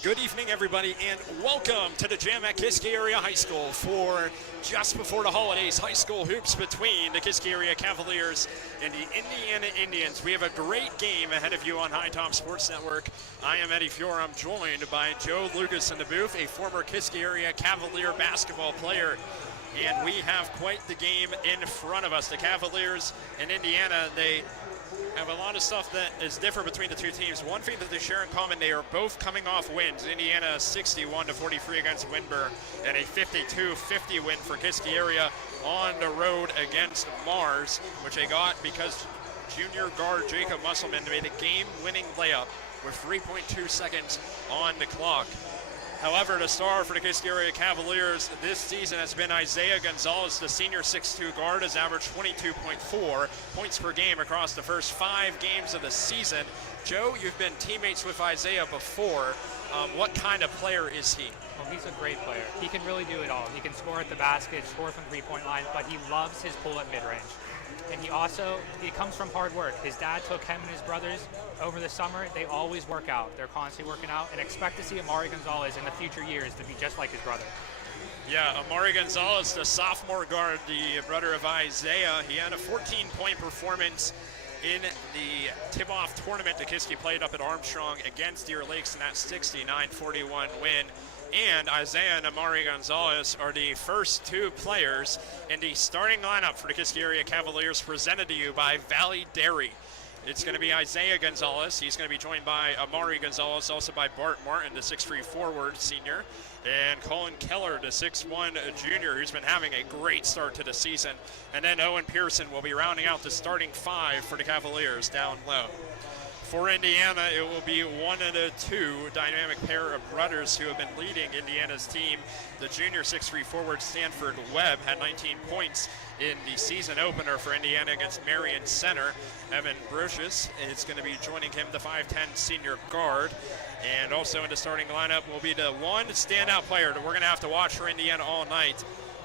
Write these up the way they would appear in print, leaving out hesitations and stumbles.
Good evening, everybody, and welcome to the Jam at Kiski Area High School for just before the holidays, high school hoops between the Kiski Area Cavaliers and the Indiana Indians. We have a great game ahead of you on High Top Sports Network. I am Eddie Fiore. I'm joined by Joe Lucas in the booth, a former Kiski Area Cavalier basketball player. And we have quite the game in front of us. The Cavaliers and Indiana, they have a lot of stuff that is different between the two teams. One thing that they share in common, they are both coming off wins. Indiana 61-43 against Windber, and a 52-50 win for Kiski Area on the road against Mars, which they got because junior guard Jacob Musselman made a game-winning layup with 3.2 seconds on the clock. However, the star for the Kiski Area Cavaliers this season has been Isaiah Gonzalez. The senior 6'2 guard has averaged 22.4 points per game across the first 5 games of the season. Joe, you've been teammates with Isaiah before. What kind of player is he? Well, he's a great player. He can really do it all. He can score at the basket, score from three-point line, but he loves his pull at mid-range. And he comes from hard work. His dad took him and his brothers over the summer. They always work out. They're constantly working out, and expect to see Amari Gonzalez in the future years to be just like his brother. Yeah, Amari Gonzalez, the sophomore guard, the brother of Isaiah. He had a 14-point performance in the tip-off tournament that Kiski played up at Armstrong against Deer Lakes in that 69-41 win. And Isaiah and Amari Gonzalez are the first two players in the starting lineup for the Kiski Area Cavaliers, presented to you by Valley Dairy. It's going to be Isaiah Gonzalez. He's going to be joined by Amari Gonzalez, also by Bart Martin, the 6'3 forward senior, and Colin Keller, the 6'1 junior, who's been having a great start to the season. And then Owen Pearson will be rounding out the starting 5 for the Cavaliers down low. For Indiana, it will be one of the two dynamic pair of brothers who have been leading Indiana's team. The junior 6'3 forward Stanford Webb had 19 points in the season opener for Indiana against Marion Center. Evan Brocious is going to be joining him, the 5'10 senior guard. And also in the starting lineup will be the one standout player that we're going to have to watch for Indiana all night.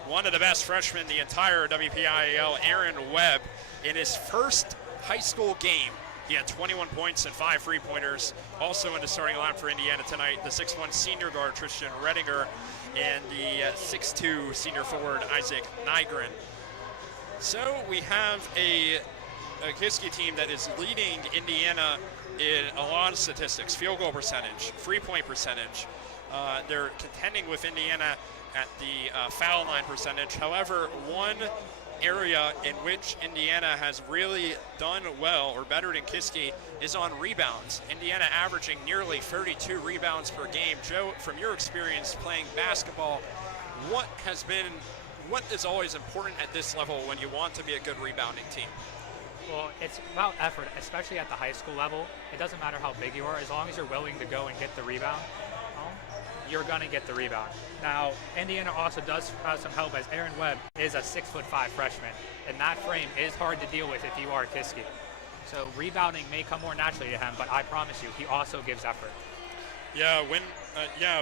One of the best freshmen in the entire WPIAL, Aaron Webb. In his first high school game, he had 21 points and 5 3-pointers. Also in the starting line for Indiana tonight, the 6'1 senior guard Tristan Redinger and the 6'2 senior forward Isaac Nygren. So we have a Kiski team that is leading Indiana in a lot of statistics: field goal percentage, free-point percentage. They're contending with Indiana at the foul line percentage. However, one area in which Indiana has really done well, or better than Kiski, is on rebounds. Indiana averaging nearly 32 rebounds per game. Joe, from your experience playing basketball, what is always important at this level when you want to be a good rebounding team? Well, it's about effort, especially at the high school level. It doesn't matter how big you are, as long as you're willing to go and get the rebound, you're going to get the rebound. Now, Indiana also does have some help, as Aaron Webb is a 6'5 freshman, and that frame is hard to deal with if you are Kiski. So rebounding may come more naturally to him, but I promise you, he also gives effort. Yeah,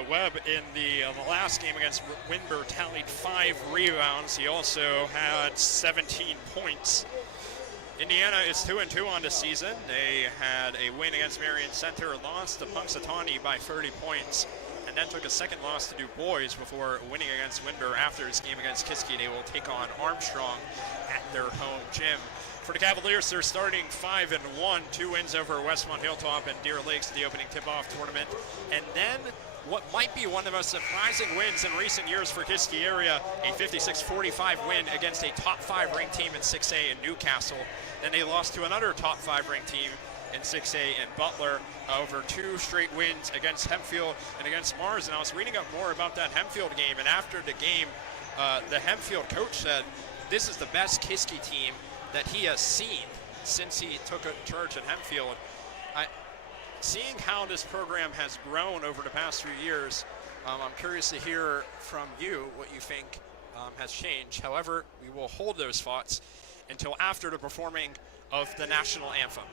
Webb in the last game against Windber tallied 5 rebounds. He also had 17 points. Indiana is 2-2 on the season. They had a win against Marion Center, lost to Punxsutawney by 30 points, and then took a second loss to Du Bois before winning against Windber. After his game against Kiski, they will take on Armstrong at their home gym. For the Cavaliers, they're starting 5-1, 2 wins over Westmont Hilltop and Deer Lakes in the opening tip-off tournament. And then what might be one of the most surprising wins in recent years for Kiski Area, a 56-45 win against a top 5 ranked team in 6A in Newcastle. Then they lost to another top 5 ranked team in 6A in Butler over 2 straight wins against Hempfield and against Mars. And I was reading up more about that Hempfield game, and after the game, the Hempfield coach said this is the best Kiski team that he has seen since he took charge at Hempfield. Seeing how this program has grown over the past few years, I'm curious to hear from you what you think has changed. However, we will hold those thoughts until after the performing of the national anthem.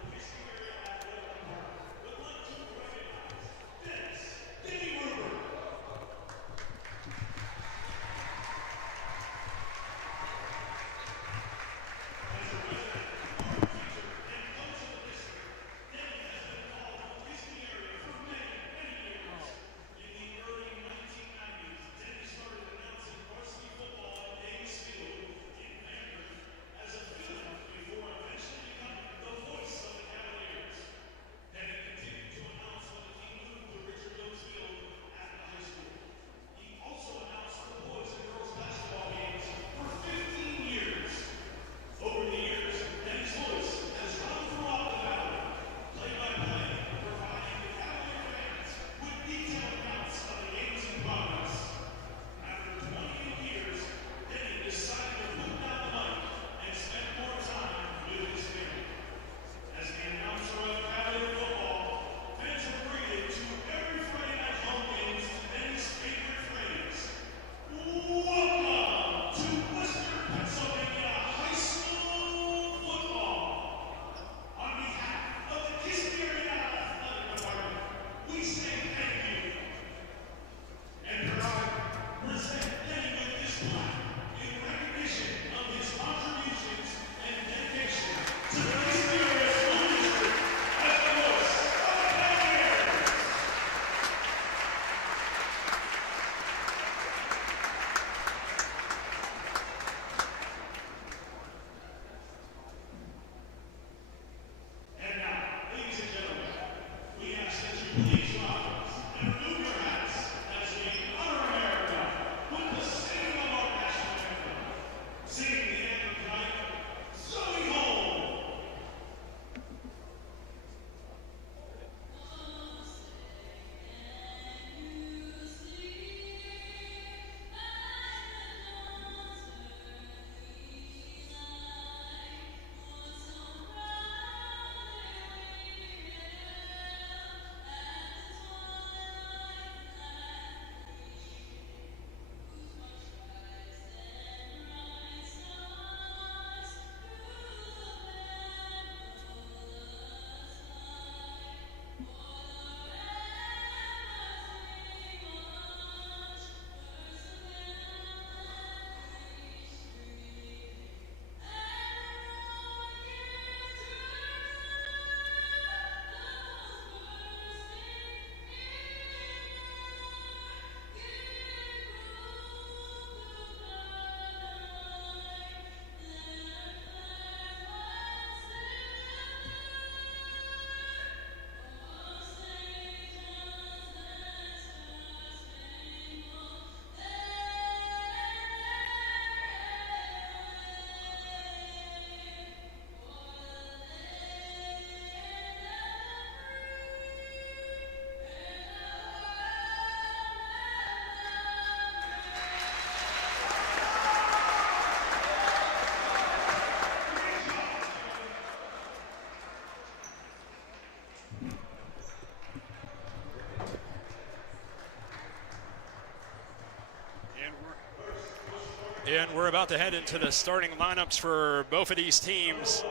And we're about to head into the starting lineups for both of these teams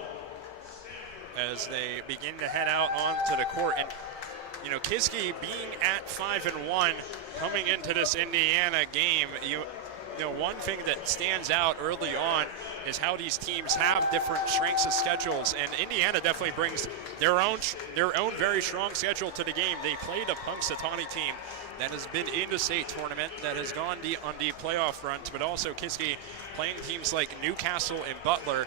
as they begin to head out onto the court. And, you know, Kiski being at 5-1 coming into this Indiana game, you know, one thing that stands out early on is how these teams have different strengths of schedules, and Indiana definitely brings their own very strong schedule to the game. They played a Punxsutawney team that has been in the state tournament, that has gone on the playoff runs, but also Kiski playing teams like Newcastle and Butler.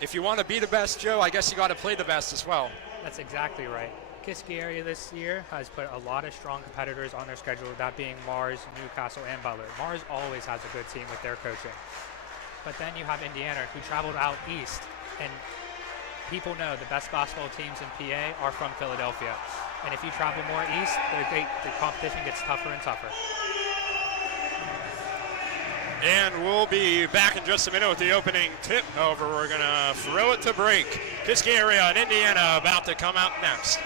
If you want to be the best, Joe, I guess you got to play the best as well. That's exactly right. Kiski area this year has put a lot of strong competitors on their schedule, that being Mars, Newcastle, and Butler. Mars always has a good team with their coaching. But then you have Indiana, who traveled out east, and people know the best basketball teams in PA are from Philadelphia. And if you travel more east, the competition gets tougher and tougher. And we'll be back in just a minute with the opening tip. However, we're going to throw it to break. Kiski area in Indiana about to come out next.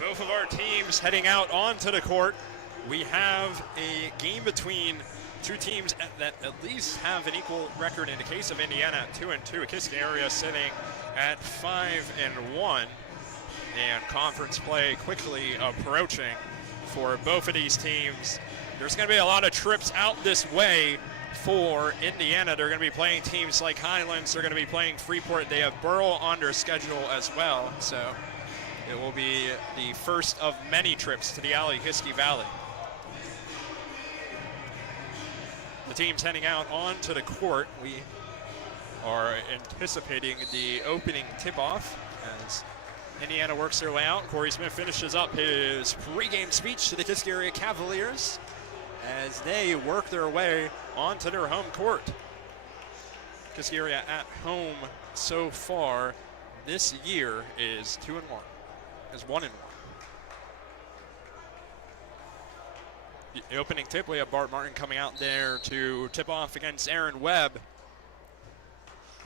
Both of our teams heading out onto the court. We have a game between two teams that at least have an equal record in the case of Indiana, 2-2. Kiski area sitting at 5-1. And conference play quickly approaching for both of these teams. There's going to be a lot of trips out this way for Indiana. They're going to be playing teams like Highlands. They're going to be playing Freeport. They have Burrell on their schedule as well. So it will be the first of many trips to the Kiski Valley. The team's heading out onto the court. We are anticipating the opening tip-off as Indiana works their way out. Corey Smith finishes up his pregame speech to the Kiski area Cavaliers as they work their way onto their home court. Kiski area at home so far this year is 2-1. Is 1-1. The opening tip, we have Bart Martin coming out there to tip off against Aaron Webb.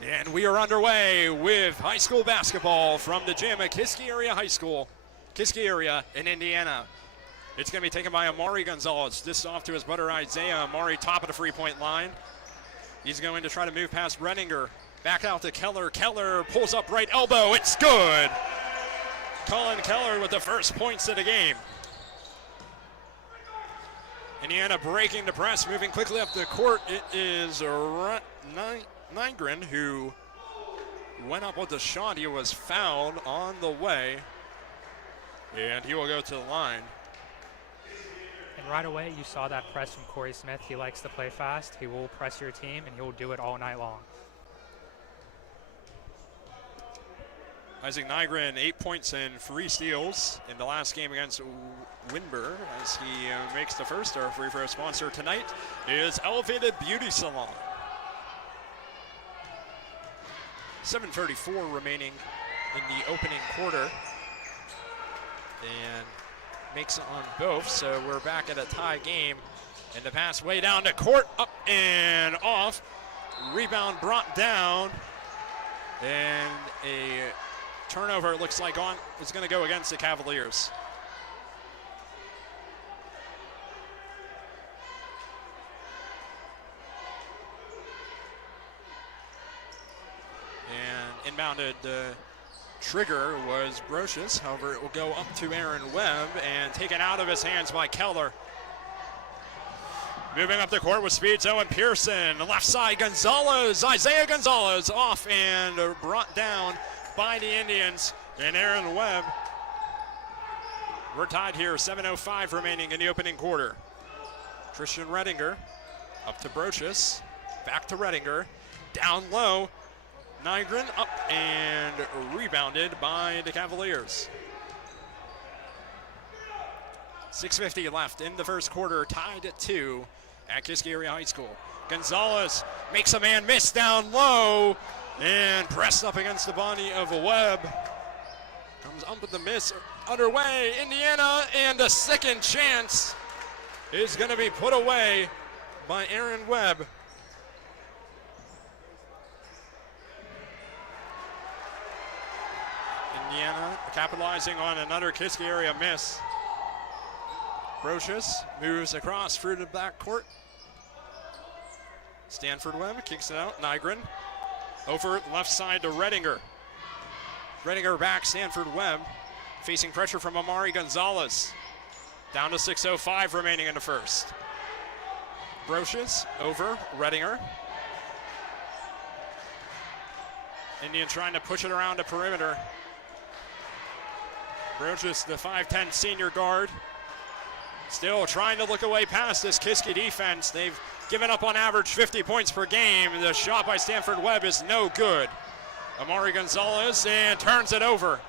And we are underway with high school basketball from the gym at Kiski Area High School, Kiski area in Indiana. It's going to be taken by Amari Gonzalez. This off to his brother Isaiah. Amari top of the three-point line. He's going to try to move past Renninger. Back out to Keller. Keller pulls up right elbow. It's good. Colin Keller with the first points of the game. Indiana breaking the press, moving quickly up the court. It is Nygren who went up with the shot. He was fouled on the way, and he will go to the line. And right away, you saw that press from Corey Smith. He likes to play fast. He will press your team, and he will do it all night long. Isaac Nygren, 8 points and 3 steals in the last game against Winburn as he makes the first. Our free throw sponsor tonight is Elevated Beauty Salon. 7:34 remaining in the opening quarter. And makes it on both, so we're back at a tie game. And the pass way down to court, up and off. Rebound brought down. And a turnover, it looks like, is going to go against the Cavaliers. And inbounded trigger was Brocious. However, it will go up to Aaron Webb and taken out of his hands by Keller. Moving up the court with speed, Owen Pearson. Left side, Gonzalez, Isaiah Gonzalez off and brought down by the Indians. And Aaron Webb We're tied here, 7:05 remaining in the opening quarter. Christian Redinger up to Brochus, back to Redinger, down low. Nygren up and rebounded by the Cavaliers. 6:50 left in the first quarter, tied at 2 at Kiski Area High School. Gonzalez makes a man miss down low and pressed up against the body of Webb. Comes up with the miss underway. Indiana, and a second chance is going to be put away by Aaron Webb. Indiana capitalizing on another Kiski area miss. Brochus moves across through the backcourt. Stanford Webb kicks it out. Nygren over left side to Redinger. Redinger back, Stanford Webb facing pressure from Amari Gonzalez. Down to 6:05 remaining in the first. Brochus over Redinger. Indian trying to push it around the perimeter. Brochus, the 5'10 senior guard, still trying to look away past this Kiski defense. They've given up on average 50 points per game. The shot by Stanford Webb is no good. Amari Gonzalez and turns it over.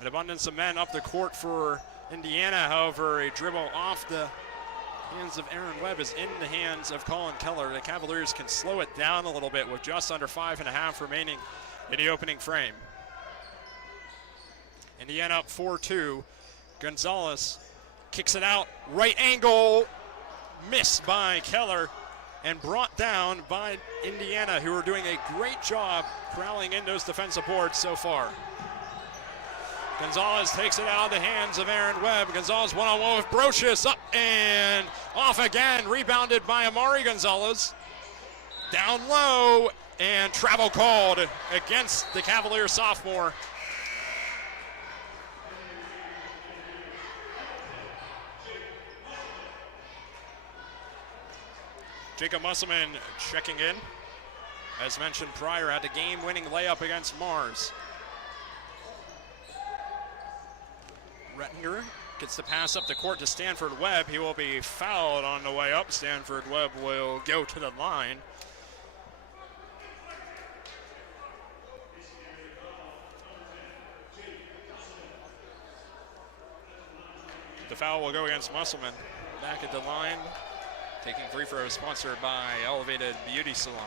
An abundance of men up the court for Indiana. However, a dribble off the hands of Aaron Webb is in the hands of Colin Keller. The Cavaliers can slow it down a little bit with just under 5.5 remaining in the opening frame. Indiana up 4-2. Gonzalez kicks it out. Right angle. Missed by Keller and brought down by Indiana, who are doing a great job corralling in those defensive boards so far. Gonzalez takes it out of the hands of Aaron Webb. Gonzalez one-on-one with Brochus, up and off again. Rebounded by Amari Gonzalez. Down low, and travel called against the Cavalier sophomore. Jacob Musselman checking in. As mentioned prior, had a game-winning layup against Mars. Redinger gets the pass up the court to Stanford Webb. He will be fouled on the way up. Stanford Webb will go to the line. The foul will go against Musselman. Back at the line. Taking free throws sponsored by Elevated Beauty Salon.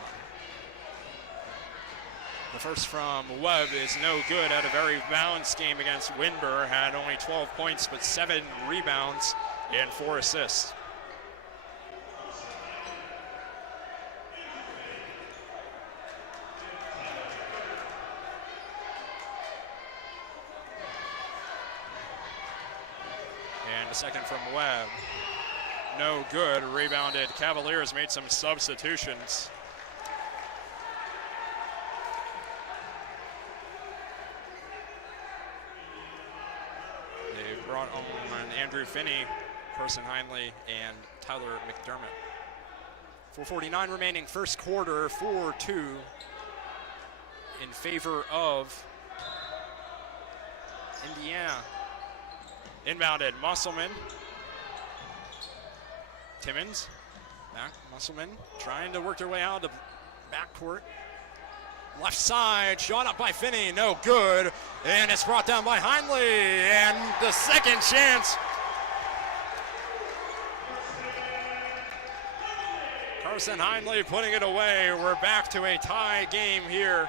The first from Webb is no good. Had a very balanced game against Winber. Had only 12 points, but 7 rebounds and 4 assists. And a second from Webb. No good. Rebounded. Cavaliers made some substitutions. They brought on Andrew Finney, Person Heinley, and Tyler McDermott. 4:49 remaining first quarter, 4-2 in favor of Indiana. Inbounded. Musselman. Timmons, back, Musselman, trying to work their way out of the backcourt. Left side, shot up by Finney, no good. And it's brought down by Heinley, and the second chance. Carson Heinley putting it away. We're back to a tie game here.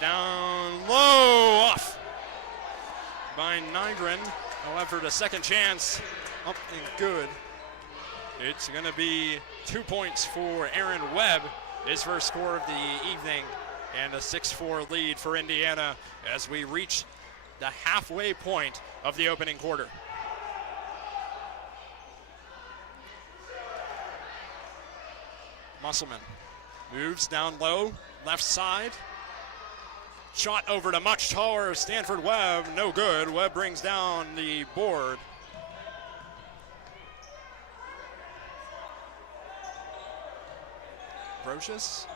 Down low, off by Nygren. However, the second chance up and good. It's going to be 2 points for Aaron Webb, his first score of the evening, and a 6-4 lead for Indiana as we reach the halfway point of the opening quarter. Musselman moves down low, left side. Shot over to much taller Stanford Webb, no good. Webb brings down the board. Brochus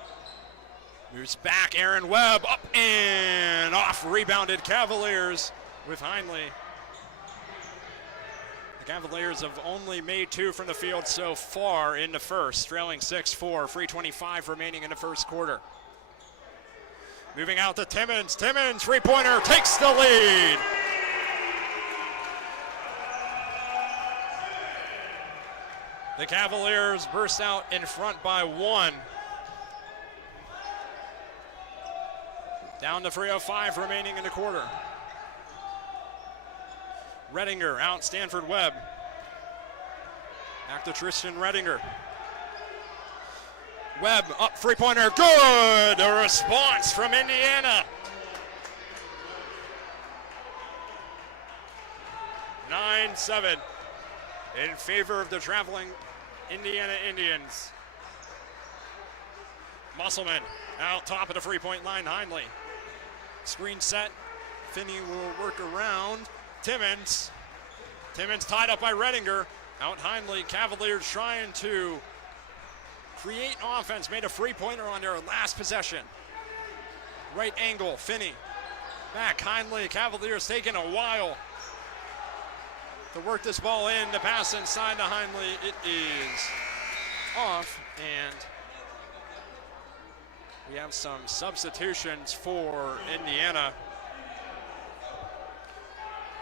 Moves back, Aaron Webb, up and off, rebounded Cavaliers with Hindley. The Cavaliers have only made 2 from the field so far in the first, trailing 6-4, 3:25 remaining in the first quarter. Moving out to Timmons, three-pointer, takes the lead. The Cavaliers burst out in front by 1. Down to 3:05 remaining in the quarter. Redinger out, Stanford Webb. Back to Tristan Redinger. Webb up, three-pointer, good! A response from Indiana. 9-7 in favor of the traveling Indiana Indians. Musselman out top of the three-point line, Hindley. Screen set, Finney will work around. Timmons tied up by Redinger. Out Hindley, Cavaliers trying to create offense, made a three-pointer on their last possession. Right angle, Finney. Back, Hindley, Cavaliers taking a while to work this ball in, to pass inside to Hindley. It is off, and we have some substitutions for Indiana.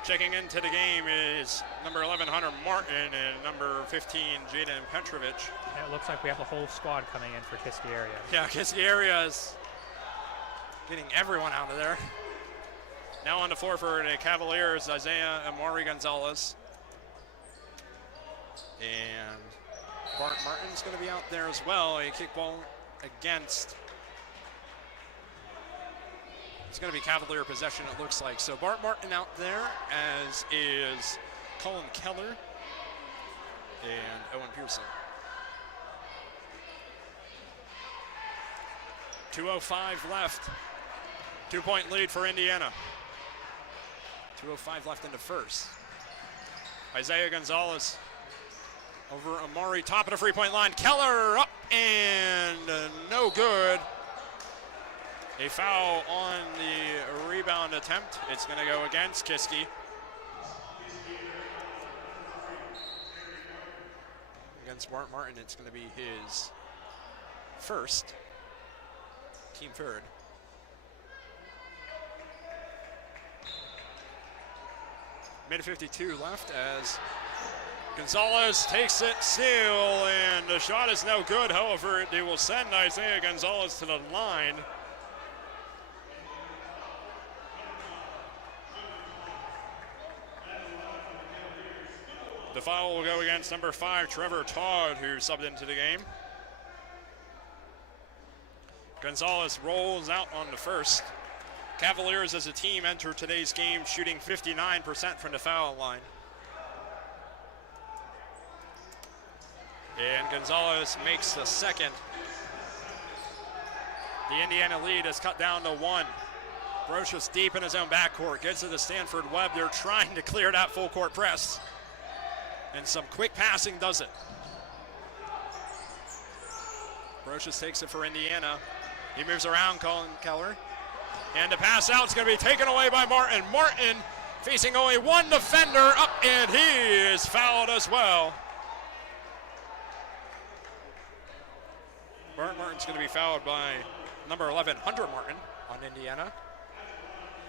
Checking into the game is number 11, Hunter Martin, and number 15, Jaden Petrovich. And it looks like we have a whole squad coming in for Kiski area. Yeah, Kiski area is getting everyone out of there. Now on the floor for the Cavaliers, Isaiah Amari Gonzalez. And Bart Martin's going to be out there as well. A kickball against. It's going to be Cavalier possession, it looks like. So Bart Martin out there, as is Colin Keller and Owen Pearson. 2:05 left. 2-point lead for Indiana. 2:05 left in the first. Isaiah Gonzalez over Amari, top of the three-point line. Keller up and no good. A foul on the rebound attempt. It's going to go against Kiski. Against Bart Martin, it's going to be his first, team third. Minute 52 left as Gonzalez takes it, steal, and the shot is no good. However, they will send Isaiah Gonzalez to the line. The foul will go against number 5, Trevor Todd, who subbed into the game. Gonzalez rolls out on the first. Cavaliers as a team enter today's game shooting 59% from the foul line. And Gonzalez makes the second. The Indiana lead is cut down to 1. Brocious deep in his own backcourt, gets to the Stanford Webb. They're trying to clear that full court press. And some quick passing does it. Brocious takes it for Indiana. He moves around, Colin Keller. And the pass out is going to be taken away by Martin. Martin facing only one defender up, and he is fouled as well. Bart Martin's going to be fouled by number 11, Hunter Martin, on Indiana.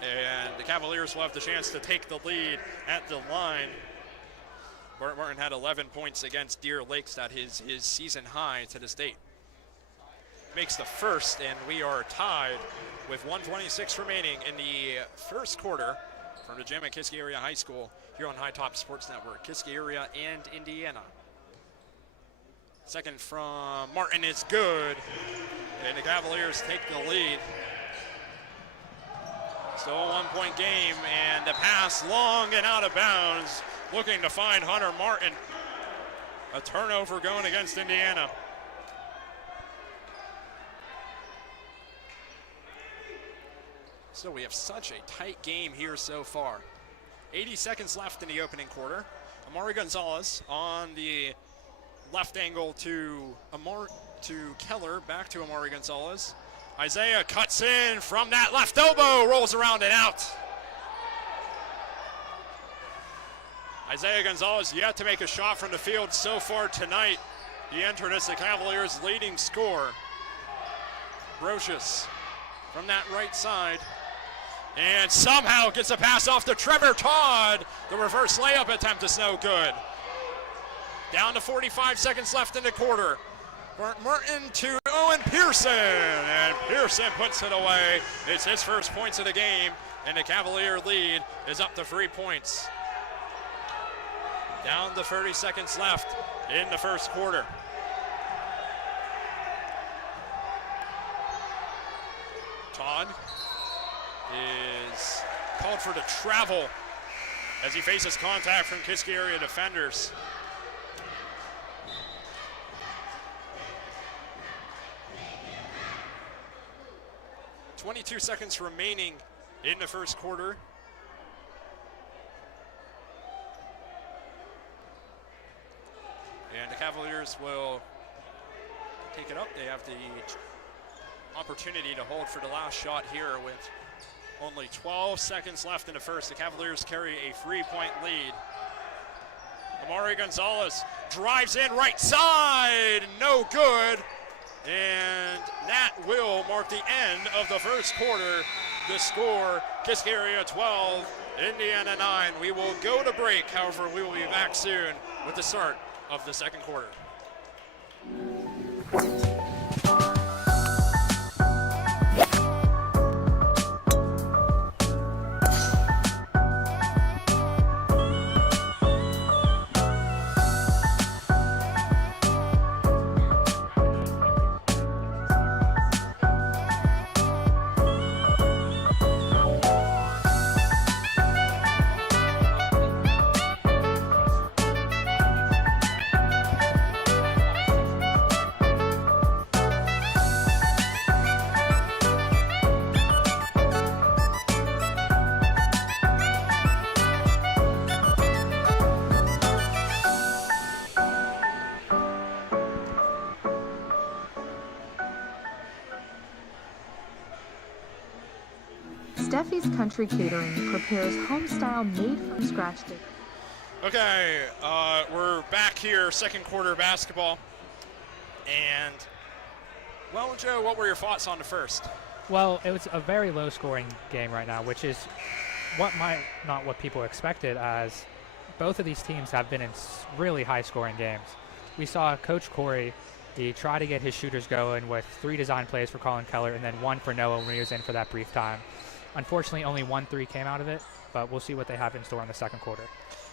And the Cavaliers will have the chance to take the lead at the line. Bart Martin had 11 points against Deer Lakes at his season high to this date. Makes the first, and we are tied with 1:26 remaining in the first quarter from the gym at Kiski Area High School here on High Top Sports Network. Kiski Area and Indiana. Second from Martin is good, and the Cavaliers take the lead. Still a one-point game, and the pass long and out of bounds, looking to find Hunter Martin. A turnover going against Indiana. So we have such a tight game here so far. 80 seconds left in the opening quarter. Amari Gonzalez on the left angle to Keller, back to Amari Gonzalez. Isaiah cuts in from that left elbow, rolls around and out. Isaiah Gonzalez yet to make a shot from the field so far tonight. He entered as the Cavaliers' leading scorer. Brocious from that right side. And somehow gets a pass off to Trevor Todd. The reverse layup attempt is no good. Down to 45 seconds left in the quarter. Bart Martin to Owen Pearson. And Pearson puts it away. It's his first points of the game. And the Cavalier lead is up to 3 points. Down to 30 seconds left in the first quarter. Todd is called for the travel as he faces contact from Kiski area defenders. .22 seconds remaining in the first quarter. And the Cavaliers will take it up. They have the opportunity to hold for the last shot here with only 12 seconds left in the first. The Cavaliers carry a 3-point lead. Amari Gonzalez drives in right side, no good. And that will mark the end of the first quarter. The score, Kiski area 12, Indiana 9. We will go to break, however, we will be back soon with the start of the second quarter. Steffi's Country Catering prepares home-style made-from-scratch dishes. Okay, we're back here, second quarter basketball. And, well, Joe, what were your thoughts on the first? Well, it was a very low-scoring game right now, which is not what people expected, as both of these teams have been in really high-scoring games. We saw Coach Corey, he try to get his shooters going with 3 design plays for Colin Keller and then 1 for Noah when he was in for that brief time. Unfortunately, only 1-3 came out of it, but we'll see what they have in store in the second quarter.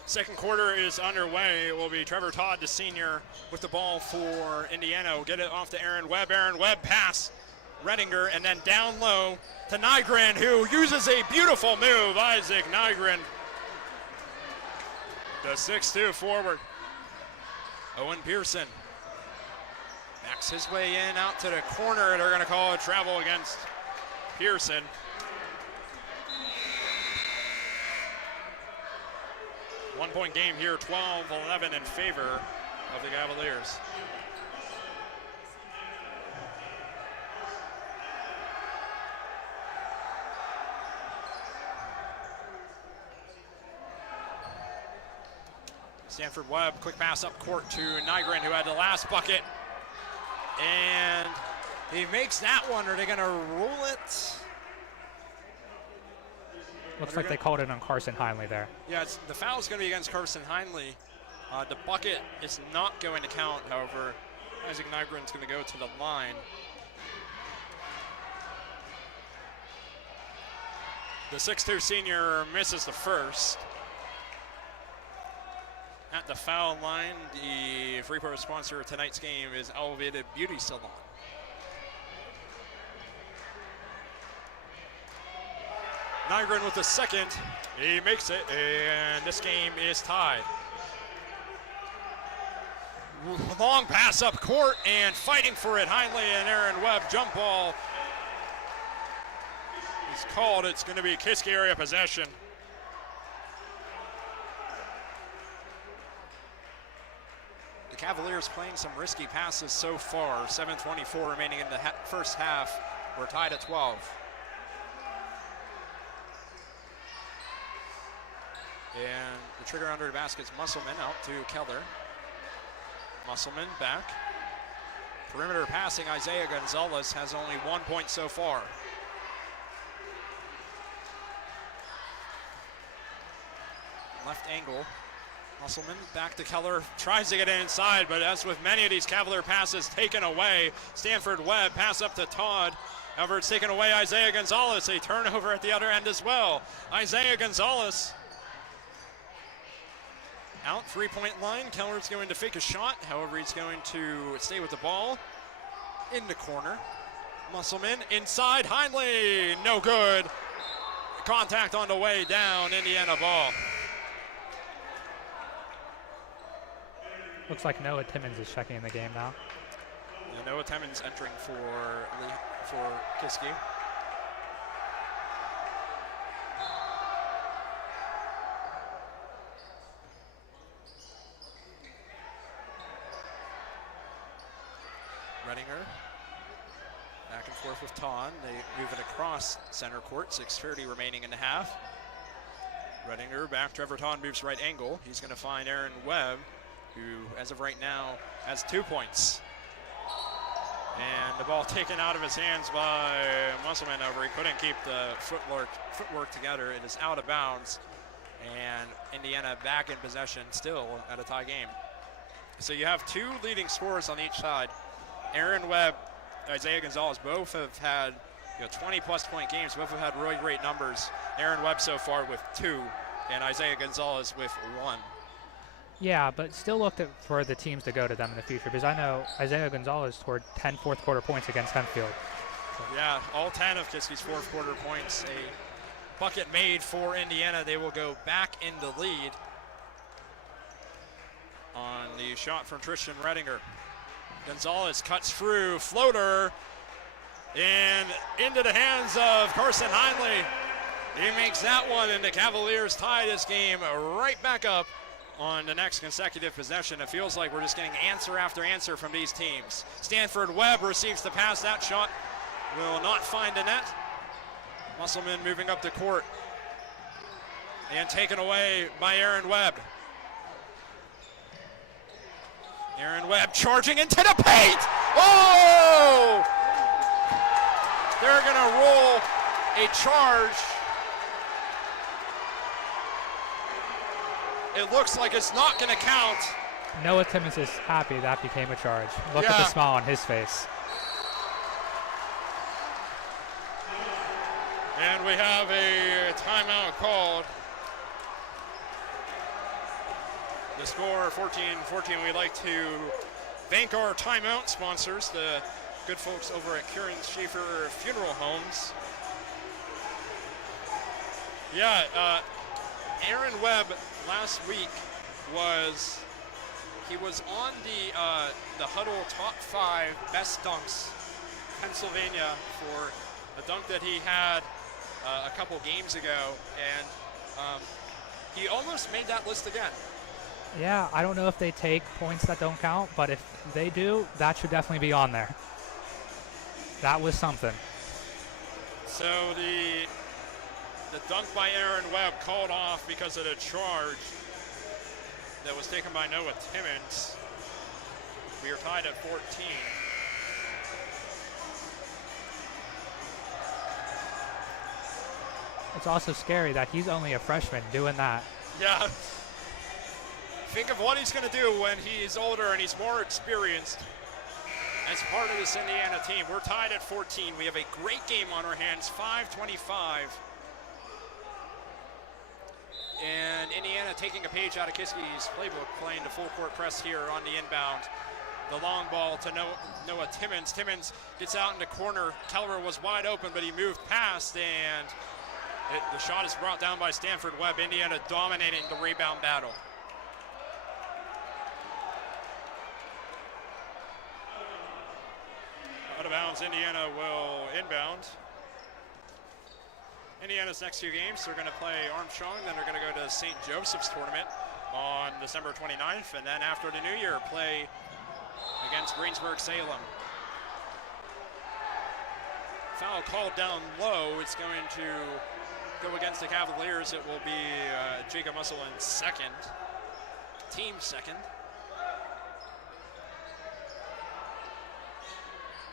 Second quarter is underway. It will be Trevor Todd, the senior, with the ball for Indiana. We'll get it off to Aaron Webb. Aaron Webb pass Redinger, and then down low to Nygren, who uses a beautiful move. Isaac Nygren, the 6'2 forward. Owen Pearson backs his way in out to the corner. They're going to call a travel against Pearson. One-point game here, 12-11 in favor of the Cavaliers. Stanford Webb, quick pass up court to Nygren, who had the last bucket. And he makes that one. Are they going to rule it? Looks like they called it on Carson Heinley there. Yeah, the foul is going to be against Carson Heinley. The bucket is not going to count, however. Isaac Nygren's going to go to the line. The 6'2 senior misses the first. At the foul line, the free throw sponsor of tonight's game is Elevated Beauty Salon. Nygren with the second, he makes it, and this game is tied. Long pass up court, and fighting for it, Heinley and Aaron Webb, jump ball. It's called, it's going to be Kiski area possession. The Cavaliers playing some risky passes so far. 7:24 remaining in the first half. We're tied at 12. And the trigger under the basket's Musselman out to Keller. Musselman back. Perimeter passing, Isaiah Gonzalez has only 1 point so far. Left angle. Musselman back to Keller, tries to get inside, but as with many of these Cavalier passes taken away, Stanford Webb pass up to Todd. However, it's taken away Isaiah Gonzalez. A turnover at the other end as well. Isaiah Gonzalez out, three-point line. Keller's going to fake a shot. However, he's going to stay with the ball in the corner. Musselman inside, Hindley, no good. Contact on the way down, Indiana ball. Looks like Noah Timmons is checking in the game now. Yeah, Noah Timmons entering for Kiski. Redinger back and forth with Ton. They move it across center court. 6:30 remaining in the half. Redinger back. Trevor Ton moves right angle. He's going to find Aaron Webb, who, as of right now, has 2 points. And the ball taken out of his hands by Musselman. Over. He couldn't keep the footwork together. It is out of bounds. And Indiana back in possession, still at a tie game. So you have two leading scorers on each side. Aaron Webb, Isaiah Gonzalez, both have had 20-plus point games. Both have had really great numbers. Aaron Webb so far with 2, and Isaiah Gonzalez with 1. Yeah, but still look for the teams to go to them in the future, because I know Isaiah Gonzalez scored 10 fourth-quarter points against Hempfield. Yeah, all 10 of Kiski's fourth-quarter points. A bucket made for Indiana. They will go back in the lead on the shot from Tristan Redinger. Gonzalez cuts through, floater, and into the hands of Carson Hindley. He makes that one, and the Cavaliers tie this game right back up on the next consecutive possession. It feels like we're just getting answer after answer from these teams. Stanford Webb receives the pass. That shot will not find the net. Musselman moving up the court and taken away by Aaron Webb. Aaron Webb charging into the paint. Oh! They're going to roll a charge. It looks like it's not going to count. Noah Timmons is happy that became a charge. Look at the smile on his face. And we have a timeout called. The score 14-14. We'd like to thank our timeout sponsors, the good folks over at Kieran Schaefer Funeral Homes. Yeah, Aaron Webb last week was on the Huddle Top 5 Best Dunks Pennsylvania for a dunk that he had a couple games ago, and he almost made that list again. Yeah, I don't know if they take points that don't count, but if they do, that should definitely be on there. That was something. So the dunk by Aaron Webb called off because of the charge that was taken by Noah Timmons. We are tied at 14. It's also scary that he's only a freshman doing that. Yeah. Think of what he's going to do when he's older and he's more experienced as part of this Indiana team. We're tied at 14. We have a great game on our hands, 5:25. And Indiana taking a page out of Kiski's playbook, playing the full court press here on the inbound. The long ball to Noah Timmons. Timmons gets out in the corner. Keller was wide open, but he moved past, and the shot is brought down by Stanford Webb. Indiana dominating the rebound battle. Out of bounds, Indiana will inbound. Indiana's next few games, they're going to play Armstrong, then they're going to go to St. Joseph's tournament on December 29th, and then after the new year, play against Greensburg-Salem. Foul called down low. It's going to go against the Cavaliers. It will be Jacob Musselman's second, team second.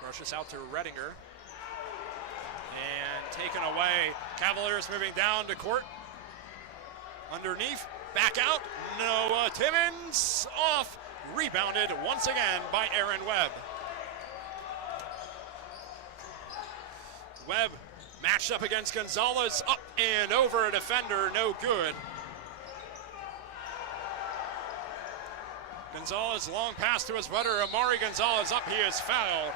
Rushes out to Redinger. And taken away. Cavaliers moving down to court. Underneath, back out. Noah Timmons off. Rebounded once again by Aaron Webb. Webb matched up against Gonzalez, up and over a defender, no good. Gonzalez, long pass to his brother, Amari Gonzalez, up, he is fouled.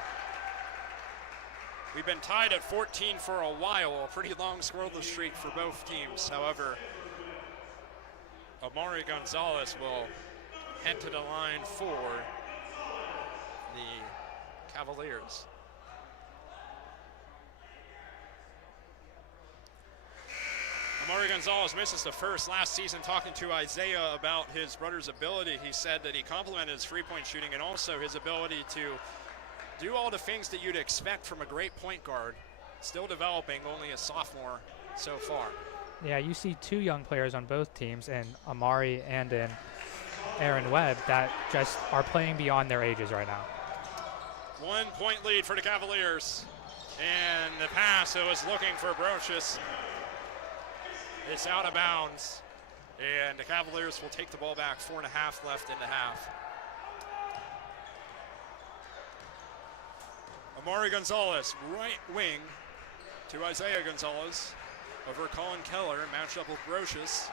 We've been tied at 14 for a while, a pretty long scoreless streak for both teams. However, Amari Gonzalez will head to the line for the Cavaliers. Amari Gonzalez misses the first. Last season, talking to Isaiah about his brother's ability, he said that he complimented his three-point shooting and also his ability to do all the things that you'd expect from a great point guard. Still developing, only a sophomore so far. Yeah, you see two young players on both teams, in Amari and in Aaron Webb, that just are playing beyond their ages right now. 1 point lead for the Cavaliers. And the pass, it was looking for Brocious. It's out of bounds. And the Cavaliers will take the ball back. 4.5 left in the half. Amari Gonzalez, right wing to Isaiah Gonzalez. Over Colin Keller, matched up with Brocious.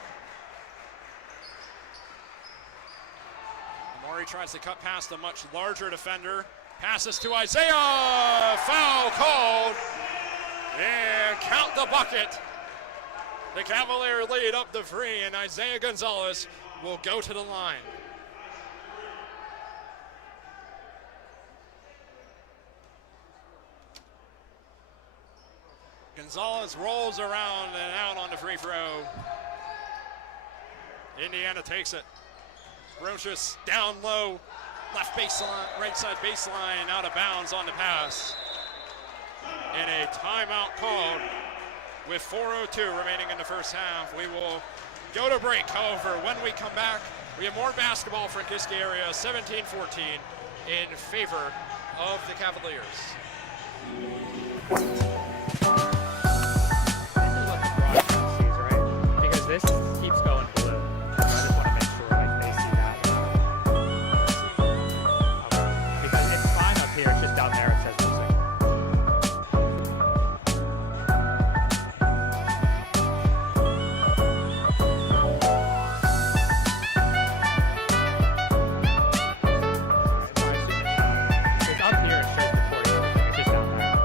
Amari tries to cut past a much larger defender. Passes to Isaiah. Foul called. And count the bucket. The Cavalier lead up the free, and Isaiah Gonzalez will go to the line. Gonzalez rolls around and out on the free throw. Indiana takes it. Brocious down low, left baseline, right side baseline, out of bounds on the pass. And a timeout called with 4:02 remaining in the first half. We will go to break. However, when we come back, we have more basketball for Kiski area, 17-14 in favor of the Cavaliers. Because this keeps going blue. I just want to make sure like they see that. Because it's fine up here, it's just down there it says missing. It's up here, it shows the 40. It's just down there.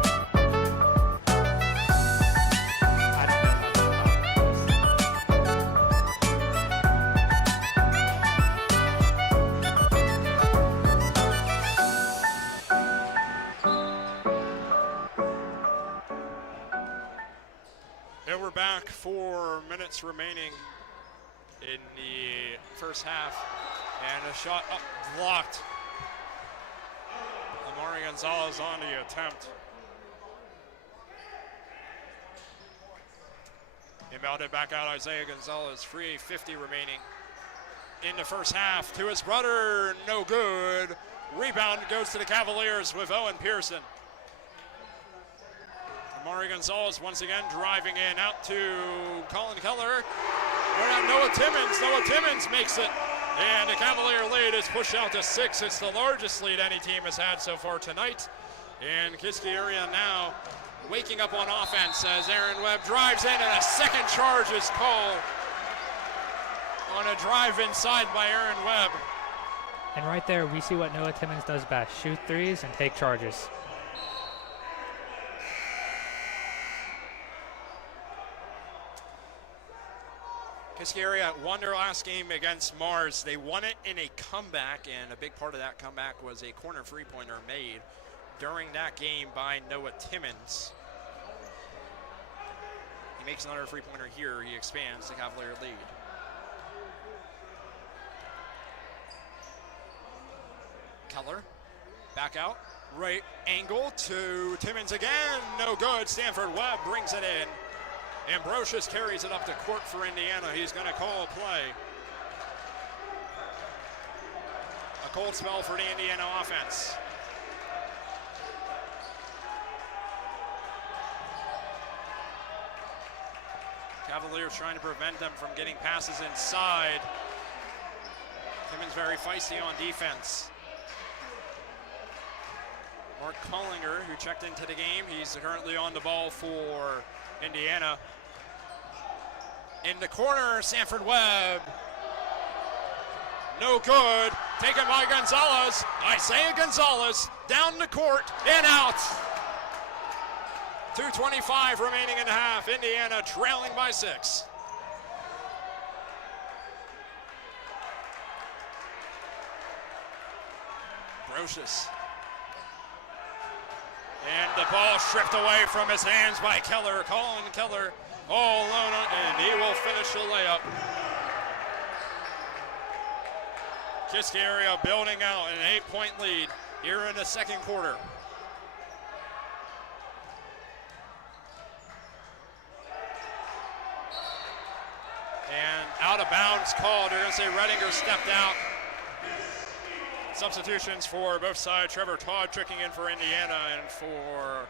I don't know. And we're back, 4 minutes remaining in the first half. And a shot up blocked. Amari Gonzalez on the attempt. Inbounded back out, Isaiah Gonzalez, 3:50 remaining in the first half. To his brother, no good. Rebound goes to the Cavaliers with Owen Pearson. Amari Gonzalez once again driving in out to Colin Keller. Noah Timmons. Noah Timmons makes it. And the Cavalier lead is pushed out to 6. It's the largest lead any team has had so far tonight. And Kiski area now waking up on offense as Aaron Webb drives in, and a second charge is called on a drive inside by Aaron Webb. And right there, we see what Noah Timmons does best: shoot threes and take charges. Kiski area won their last game against Mars. They won it in a comeback, and a big part of that comeback was a corner three-pointer made during that game by Noah Timmons. He makes another three-pointer here. He expands the Cavalier lead. Keller, back out. Right angle to Timmons again. No good. Stanford Webb brings it in. Ambrosius carries it up the court for Indiana. He's going to call a play. A cold spell for the Indiana offense. Cavaliers trying to prevent them from getting passes inside. Timmons very feisty on defense. Mark Collinger, who checked into the game, he's currently on the ball for Indiana. In the corner, Stanford Webb. No good. Taken by Gonzalez. Isaiah Gonzalez down the court and out. 2:25 remaining in the half. Indiana trailing by 6. Brocious. And the ball stripped away from his hands by Keller. Colin Keller all alone, and he will finish the layup. Kiski area building out an 8-point lead here in the second quarter. And out of bounds called. They're going to say Redinger stepped out. Substitutions for both sides. Trevor Todd checking in for Indiana, and for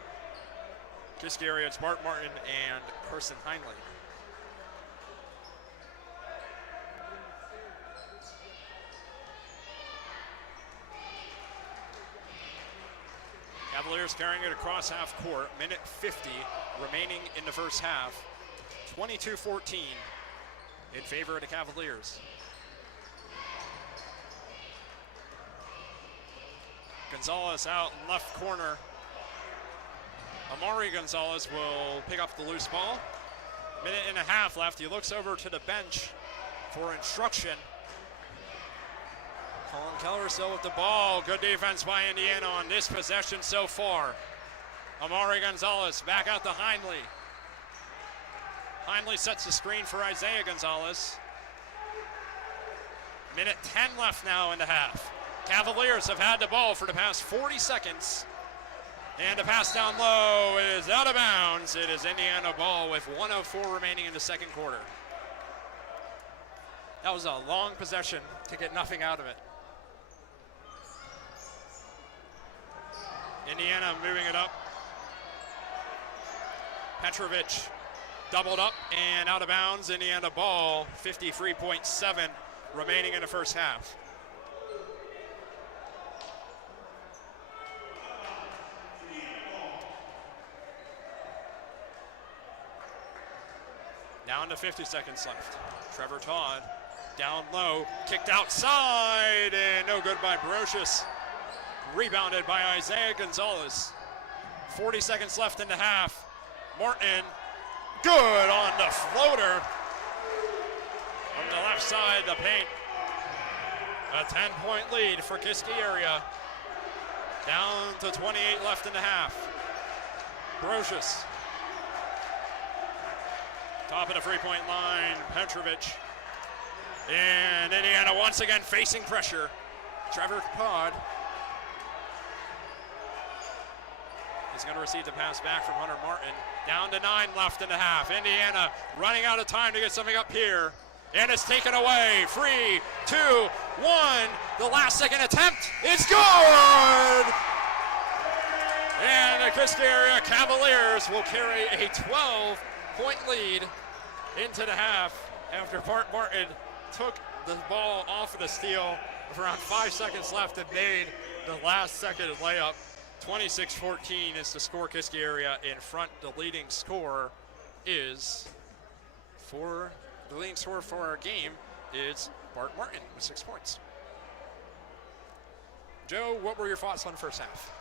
Kiski area, it's Bart Martin and Carson Heinley. Cavaliers carrying it across half court. Minute 50 remaining in the first half. 22-14 in favor of the Cavaliers. Gonzalez out left corner. Amari Gonzalez will pick up the loose ball. Minute and a half left. He looks over to the bench for instruction. Colin Keller still with the ball. Good defense by Indiana on this possession so far. Amari Gonzalez back out to Heinley. Heinley sets the screen for Isaiah Gonzalez. Minute 10 left now in the half. Cavaliers have had the ball for the past 40 seconds. And the pass down low is out of bounds. It is Indiana ball with 1:04 remaining in the second quarter. That was a long possession to get nothing out of it. Indiana moving it up. Petrovic doubled up and out of bounds. Indiana ball, 53.7 remaining in the first half. Down to 50 seconds left. Trevor Todd down low, kicked outside, and no good by Brocious. Rebounded by Isaiah Gonzalez. 40 seconds left in the half. Martin, good on the floater. From the left side, the paint. A 10-point lead for Kiski area. Down to 28 left in the half. Brocious. Top of the three-point line, Petrovic. And Indiana once again facing pressure. Trevor Todd is going to receive the pass back from Hunter Martin. Down to 9 left in the half. Indiana running out of time to get something up here. And it's taken away. 3, 2, 1. The last second attempt is good! And the Kiski area Cavaliers will carry a 12-point lead into the half after Bart Martin took the ball off of the steal with around 5 seconds left and made the last second layup. 26-14 is the score. Kiski area in front. The leading scorer for our game is Bart Martin with 6 points. Joe, what were your thoughts on the first half?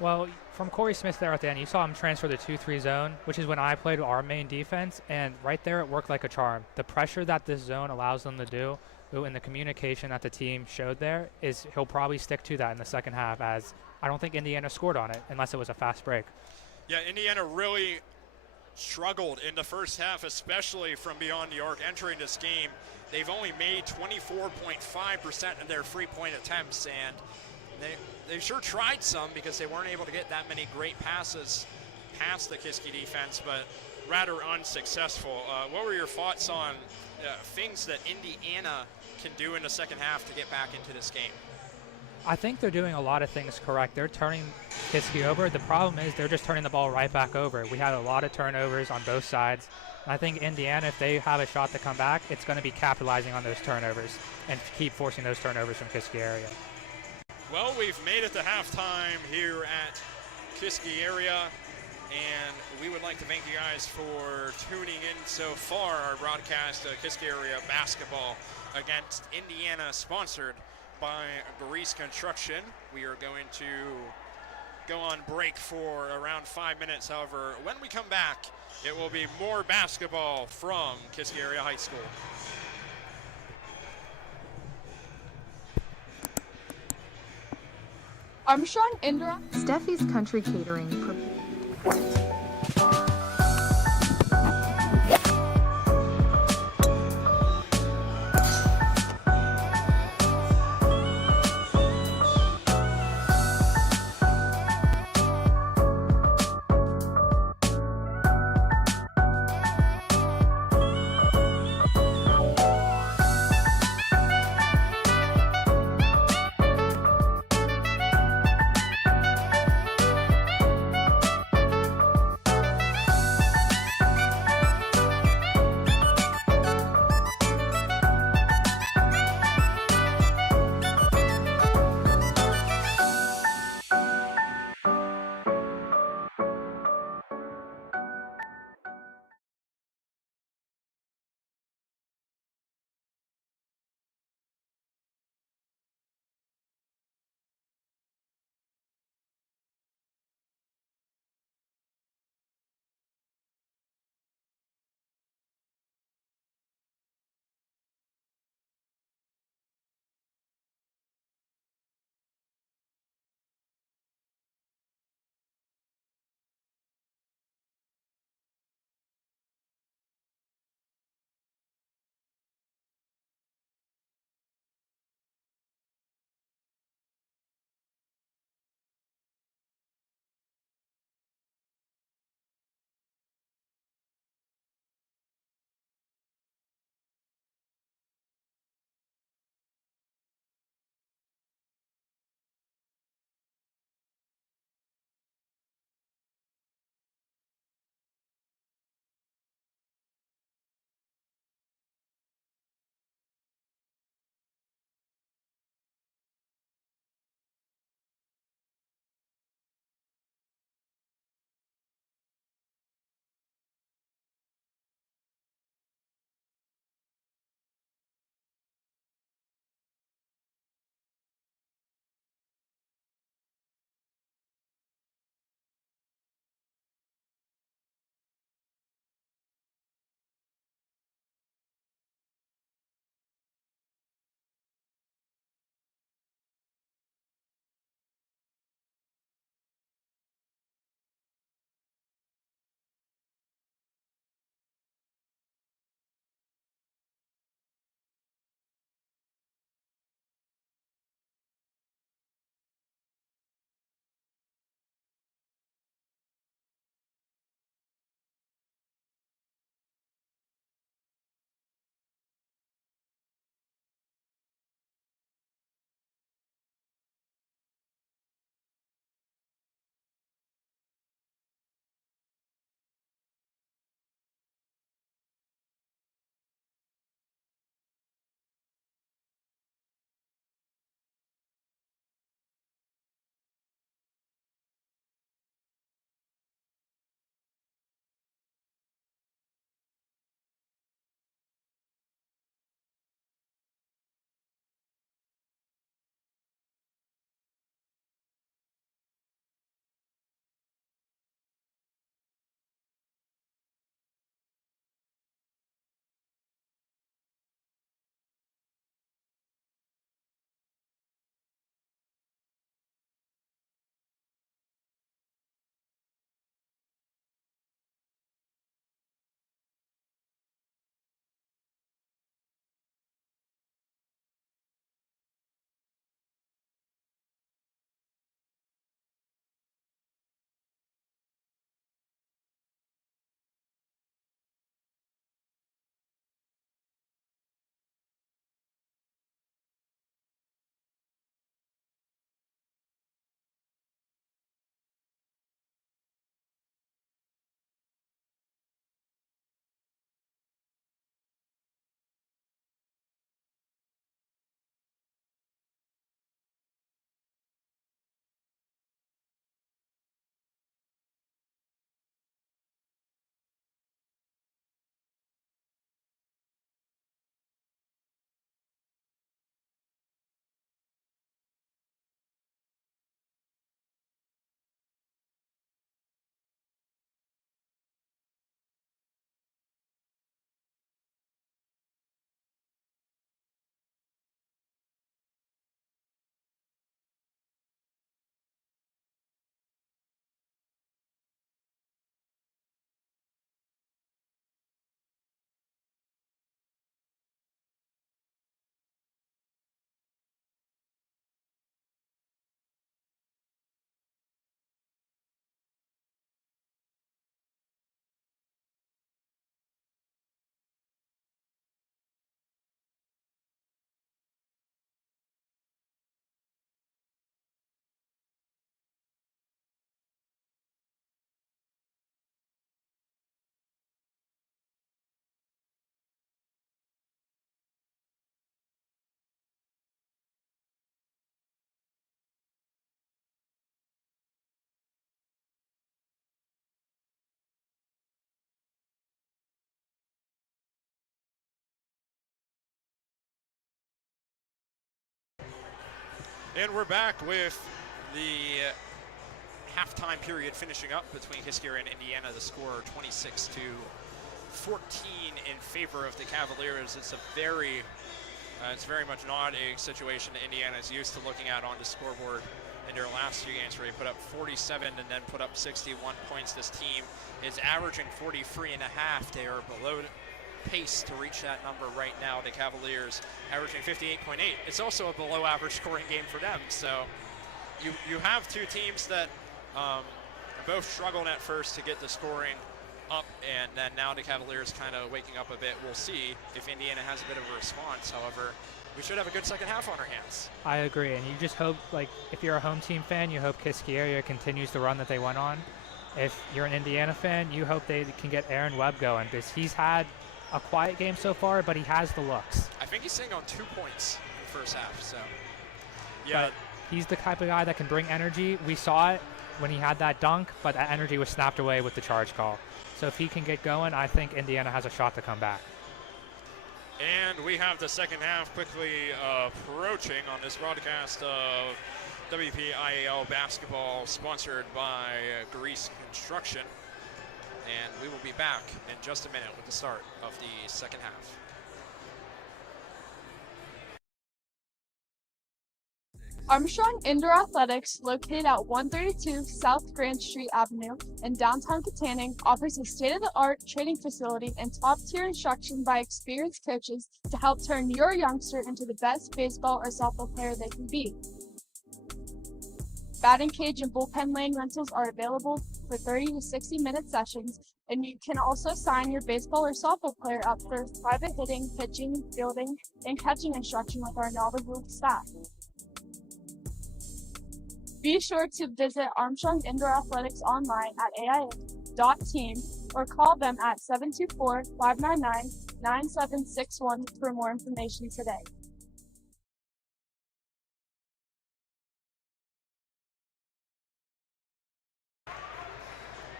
Well, from Corey Smith there at the end, you saw him transfer the 2-3 zone, which is when I played our main defense, and right there it worked like a charm. The pressure that this zone allows them to do and the communication that the team showed there is he'll probably stick to that in the second half, as I don't think Indiana scored on it unless it was a fast break. Yeah, Indiana really struggled in the first half, especially from beyond the arc entering this game. They've only made 24.5% of their 3-point attempts, and They sure tried some because they weren't able to get that many great passes past the Kiski defense, but rather unsuccessful. What were your thoughts on things that Indiana can do in the second half to get back into this game? I think they're doing a lot of things correct. They're turning Kiski over. The problem is they're just turning the ball right back over. We had a lot of turnovers on both sides. And I think Indiana, if they have a shot to come back, it's going to be capitalizing on those turnovers and keep forcing those turnovers from Kiski area. Well, we've made it to halftime here at Kiski area, and we would like to thank you guys for tuning in so far. Our broadcast of Kiski area basketball against Indiana, sponsored by Grease Construction. We are going to go on break for around 5 minutes. However, when we come back, it will be more basketball from Kiski Area High School. Armstrong Indoor. Steffi's Country Catering. And we're back with the halftime period finishing up between Kiski and Indiana. The score 26-14 in favor of the Cavaliers. It's very much not a situation Indiana is used to looking at on the scoreboard in their last few games, where they put up 47 and then put up 61 points. This team is averaging 43 and a half. They are below pace to reach that number right now. The Cavaliers averaging 58.8. It's also a below average scoring game for them. So you have two teams that both struggled at first to get the scoring up, and then now the Cavaliers kind of waking up a bit. We'll see if Indiana has a bit of a response. However, we should have a good second half on our hands. I agree, and you just hope, like, if you're a home team fan, you hope Kiski area continues the run that they went on. If you're an Indiana fan, you hope they can get Aaron Webb going, because he's had a quiet game so far, but he has the looks. I think he's sitting on 2 points in the first half, so yeah. But he's the type of guy that can bring energy. We saw it when he had that dunk, but that energy was snapped away with the charge call. So if he can get going, I think Indiana has a shot to come back. And we have the second half quickly approaching on this broadcast of WPIAL basketball, sponsored by Grease Construction. And we will be back in just a minute with the start of the second half. Armstrong Indoor Athletics, located at 132 South Grand Street Avenue in downtown Katanning, offers a state-of-the-art training facility and top-tier instruction by experienced coaches to help turn your youngster into the best baseball or softball player they can be. Batting cage and bullpen lane rentals are available for 30 to 60-minute sessions, and you can also sign your baseball or softball player up for private hitting, pitching, fielding, and catching instruction with our knowledgeable staff. Be sure to visit Armstrong Indoor Athletics online at aia.team or call them at 724-599-9761 for more information today.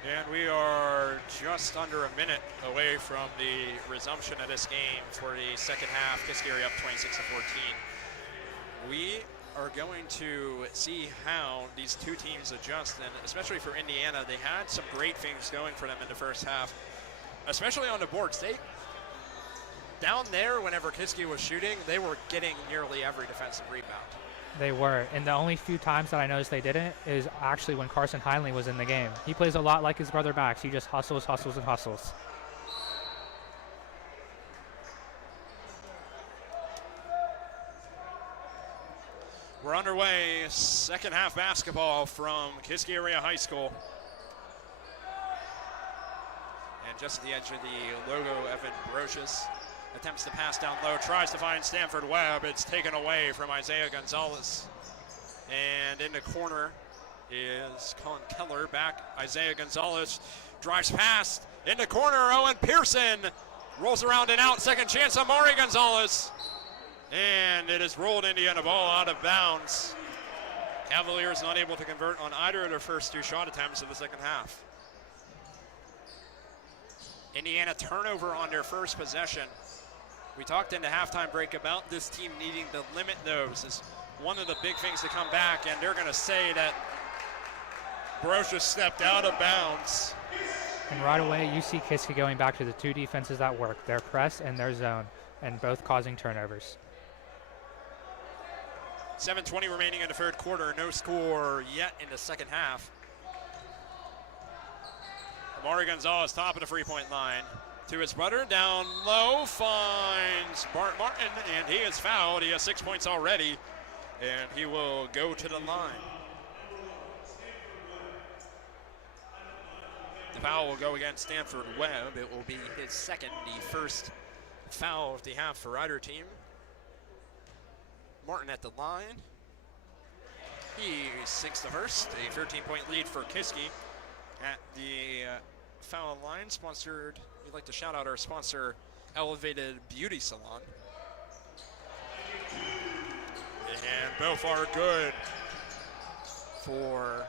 And we are just under a minute away from the resumption of this game for the second half. Kiski up 26-14. We are going to see how these two teams adjust, and especially for Indiana, they had some great things going for them in the first half, especially on the boards. They down there, whenever Kiski was shooting, they were getting nearly every defensive rebound. They were, and the only few times that I noticed they didn't is actually when Carson Heinley was in the game. He plays a lot like his brother Bax. He just hustles, hustles, and hustles. We're underway, second half basketball from Kiski Area High School. And just at the edge of the logo, Evan Brocious attempts to pass down low, tries to find Stanford Webb. It's taken away from Isaiah Gonzalez. And in the corner is Colin Keller back. Isaiah Gonzalez drives past. In the corner, Owen Pearson rolls around and out. Second chance, Amari Gonzalez. And it is rolled Indiana ball out of bounds. Cavaliers not able to convert on either of their first two shot attempts in the second half. Indiana turnover on their first possession. We talked in the halftime break about this team needing to limit those as one of the big things to come back, and they're going to say that Brocious stepped out of bounds. And right away, you see Kiski going back to the two defenses that work, their press and their zone, and both causing turnovers. 7:20 remaining in the third quarter. No score yet in the second half. Amari Gonzalez, top of the three-point line. To his brother, down low, finds Bart Martin, and he is fouled. He has 6 points already, and he will go to the line. The foul will go against Stanford Webb. It will be his second, the first foul of the half for either team. Martin at the line. He sinks the first, a 13-point lead for Kiski at the foul line. Sponsored, we'd like to shout out our sponsor, Elevated Beauty Salon. And both are good for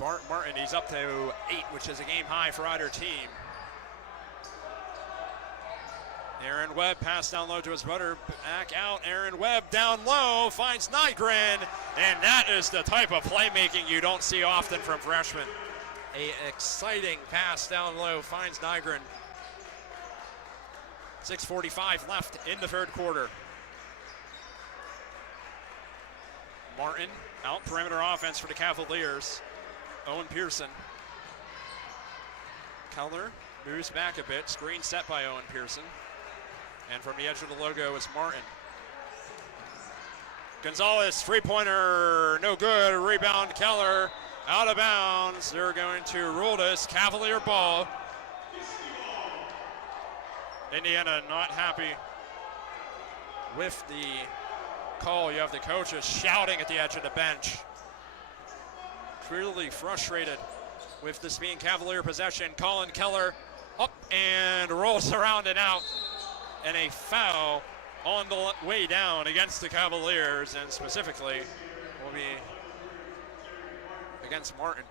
Bart Martin. He's up to 8, which is a game high for either team. Aaron Webb pass down low to his brother, back out. Aaron Webb down low, finds Nygren, and that is the type of playmaking you don't see often from freshmen. A exciting pass down low, finds Nygren. 6:45 left in the third quarter. Martin out perimeter offense for the Cavaliers. Owen Pearson. Keller moves back a bit, screen set by Owen Pearson. And from the edge of the logo is Martin. Gonzalez, three-pointer, no good. Rebound, Keller, out of bounds. They're going to rule this Cavalier ball. Indiana not happy with the call. You have the coaches shouting at the edge of the bench. Clearly frustrated with this being Cavalier possession. Colin Keller up and rolls around and out. And a foul on the way down against the Cavaliers, and specifically will be against Martin.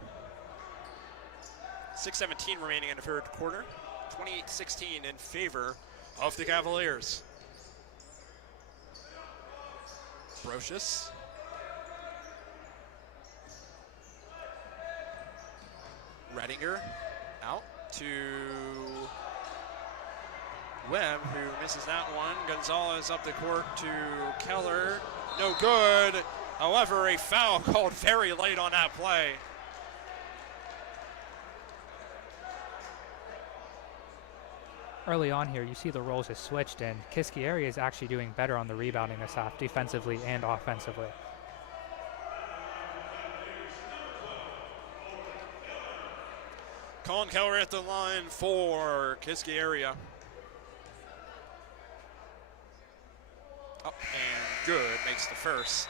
6:17 remaining in the third quarter. 28-16 in favor of the Cavaliers. Brocious. Redinger out to Webb, who misses that one. Gonzalez up the court to Keller. No good. However, a foul called very late on that play. Early on here, you see the roles have switched, and Kiski area is actually doing better on the rebounding this half, defensively and offensively. Colin Keller at the line for Kiski area. Up and good, makes the first.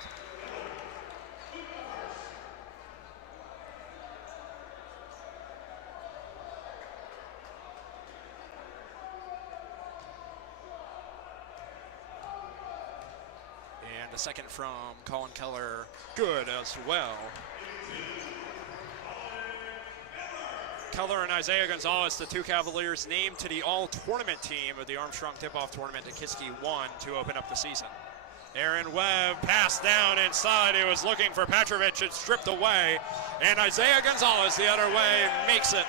And the second from Colin Keller, good as well. Keller and Isaiah Gonzalez, the two Cavaliers, named to the all-tournament team of the Armstrong Tip-Off Tournament that Kiski won to open up the season. Aaron Webb passed down inside. He was looking for Petrovic. It's stripped away. And Isaiah Gonzalez the other way makes it.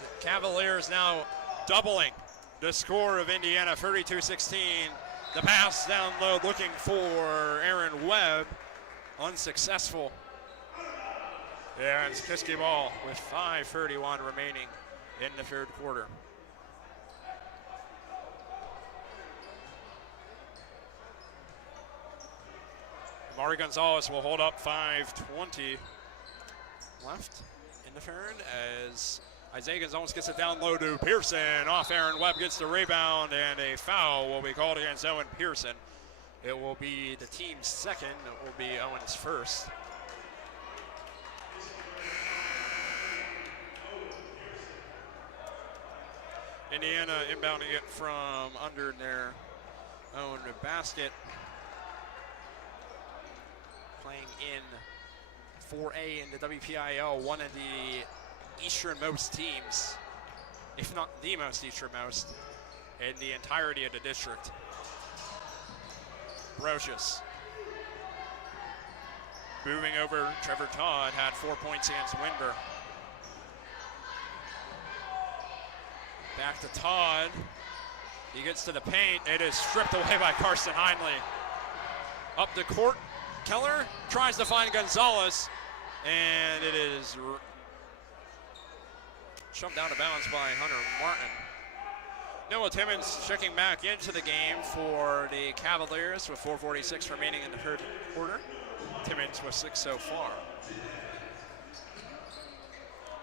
The Cavaliers now doubling the score of Indiana, 32-16. The pass down low looking for Aaron Webb. Unsuccessful. Yeah, it's Kiski ball with 5:31 remaining in the third quarter. Mari Gonzalez will hold up 5:20 left in the third as Isaiah Gonzalez gets it down low to Pearson. Off Aaron Webb gets the rebound, and a foul will be called against Owen Pearson. It will be the team's second. It will be Owen's first. Indiana inbounding it from under their own basket. Playing in 4A in the WPIL, one of the easternmost teams, if not the most easternmost, in the entirety of the district. Brocious. Moving over, Trevor Todd had 4 points against Winber. Back to Todd. He gets to the paint. It is stripped away by Carson Heinley. Up the court. Keller tries to find Gonzalez, and it is shoved out of bounds by Hunter Martin. Noah Timmons checking back into the game for the Cavaliers with 4:46 remaining in the third quarter. Timmons with 6 so far.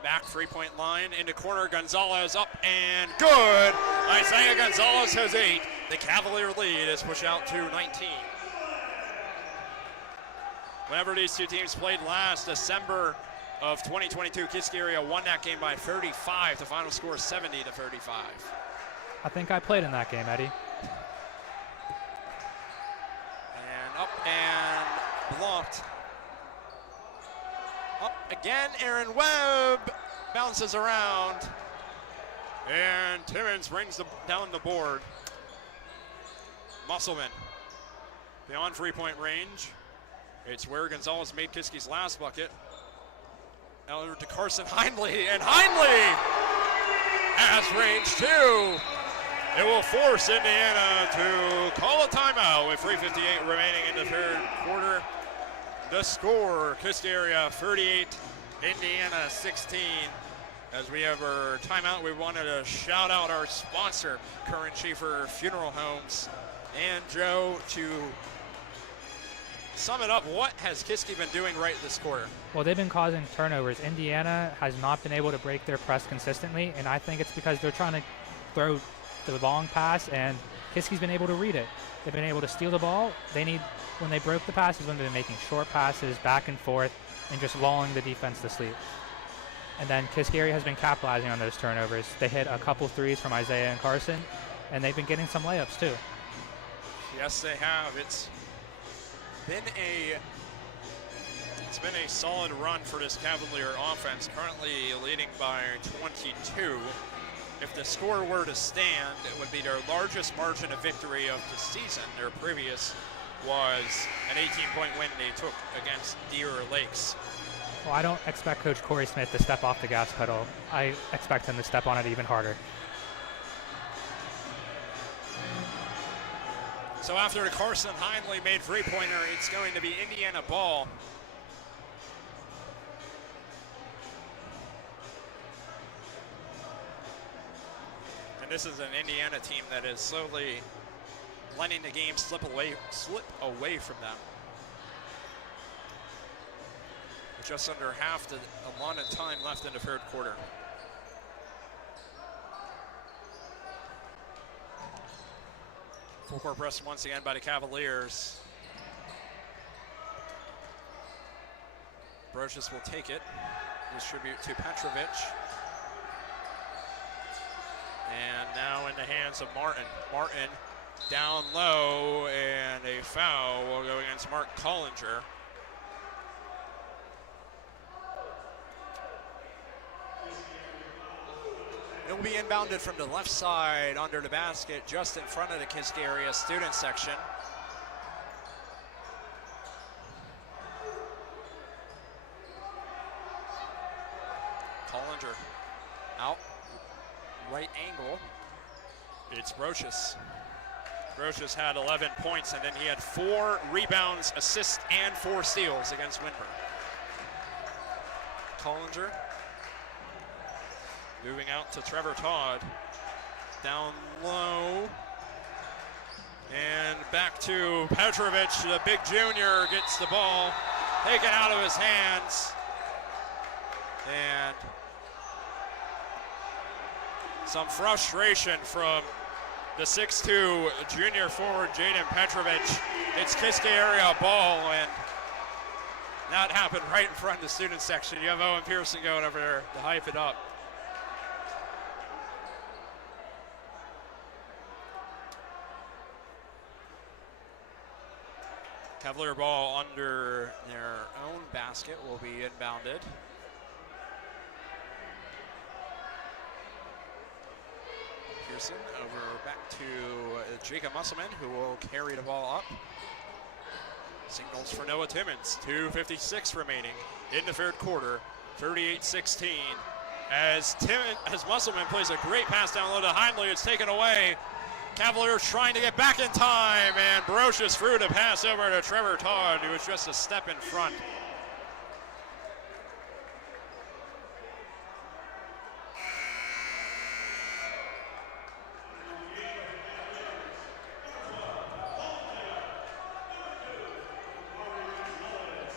Back three-point line, into corner, Gonzalez up and good. Isaiah Gonzalez has 8. The Cavalier lead is pushed out to 19. Whenever these two teams played last, December of 2022, Kiski area won that game by 35. The final score 70-35. I think I played in that game, Eddie. And up and blocked. Up again, Aaron Webb bounces around. And Timmons brings down the board. Musselman beyond 3-point range. It's where Gonzalez made Kiski's last bucket. Over to Carson Hindley, and Hindley has range too. It will force Indiana to call a timeout with 3:58 remaining in the third quarter. The score, Kiski area 38, Indiana 16. As we have our timeout, we wanted to shout out our sponsor, Current Schaefer Funeral Homes. And Joe, to sum it up, what has Kiski been doing right this quarter? Well, they've been causing turnovers. Indiana has not been able to break their press consistently, and I think it's because they're trying to throw the long pass, and Kiski's been able to read it. They've been able to steal the ball. When they broke the passes, when they've been making short passes back and forth and just lulling the defense to sleep. And then Kiski area has been capitalizing on those turnovers. They hit a couple threes from Isaiah and Carson, and they've been getting some layups too. Yes, they have. It's been a solid run for this Cavalier offense, currently leading by 22. If the score were to stand, it would be their largest margin of victory of the season. Their previous was an 18-point win they took against Deer Lakes. Well, I don't expect Coach Corey Smith to step off the gas pedal. I expect him to step on it even harder. So after Carson Hindley made three-pointer, it's going to be Indiana ball. And this is an Indiana team that is slowly letting the game slip away from them. With just under half the allotted time left in the third quarter. Full court press once again by the Cavaliers. Brocious will take it, distribute to Petrovic. And now in the hands of Martin. Martin down low, and a foul will go against Mark Collinger. It will be inbounded from the left side under the basket, just in front of the Kiski area student section. Collinger out, right angle. It's Brocious. Brocious had 11 points, and then he had 4 rebounds, assists, and 4 steals against Windburn. Collinger moving out to Trevor Todd. Down low. And back to Petrovic. The big junior gets the ball taken out of his hands. And some frustration from the 6'2" junior forward, Jaden Petrovic. It's Kiski area ball, and that happened right in front of the student section. You have Owen Pearson going over there to hype it up. Cavalier ball under their own basket will be inbounded. Pearson over back to Jacob Musselman, who will carry the ball up. Signals for Noah Timmons. 2:56 remaining in the third quarter. 38-16. As Musselman plays a great pass down low to Hindley, it's taken away. Cavaliers trying to get back in time, and Brocious threw the pass over to Trevor Todd, who was just a step in front.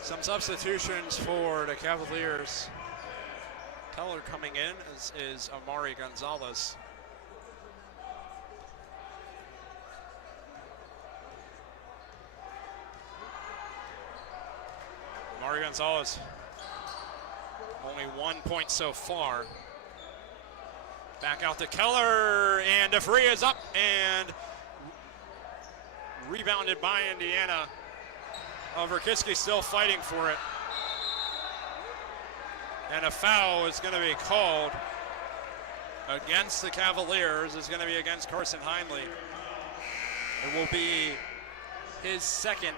Some substitutions for the Cavaliers. Teller coming in is Amari Gonzalez. Amari Gonzalez, only 1 point so far. Back out to Keller, and the free is up and rebounded by Indiana. However, Kiski still fighting for it. And a foul is going to be called. against the Cavaliers is going to be against Carson Heinley. It will be his second,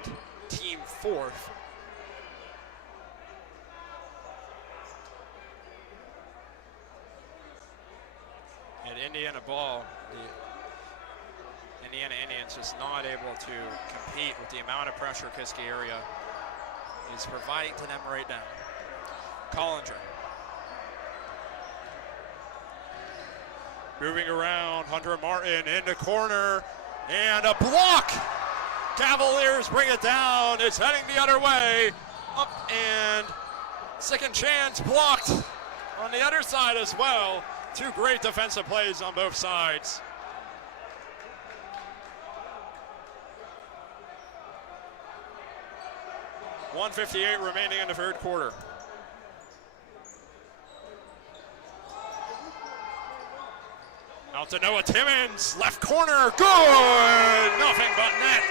team fourth. And Indiana ball, the Indiana Indians just not able to compete with the amount of pressure Kiski area is providing to them right now. Collinger. Moving around, Hunter Martin in the corner, and a block! Cavaliers bring it down, it's heading the other way, up and second chance blocked on the other side as well. Two great defensive plays on both sides. .158 remaining in the third quarter. Out to Noah Timmons, left corner, good! Nothing but net.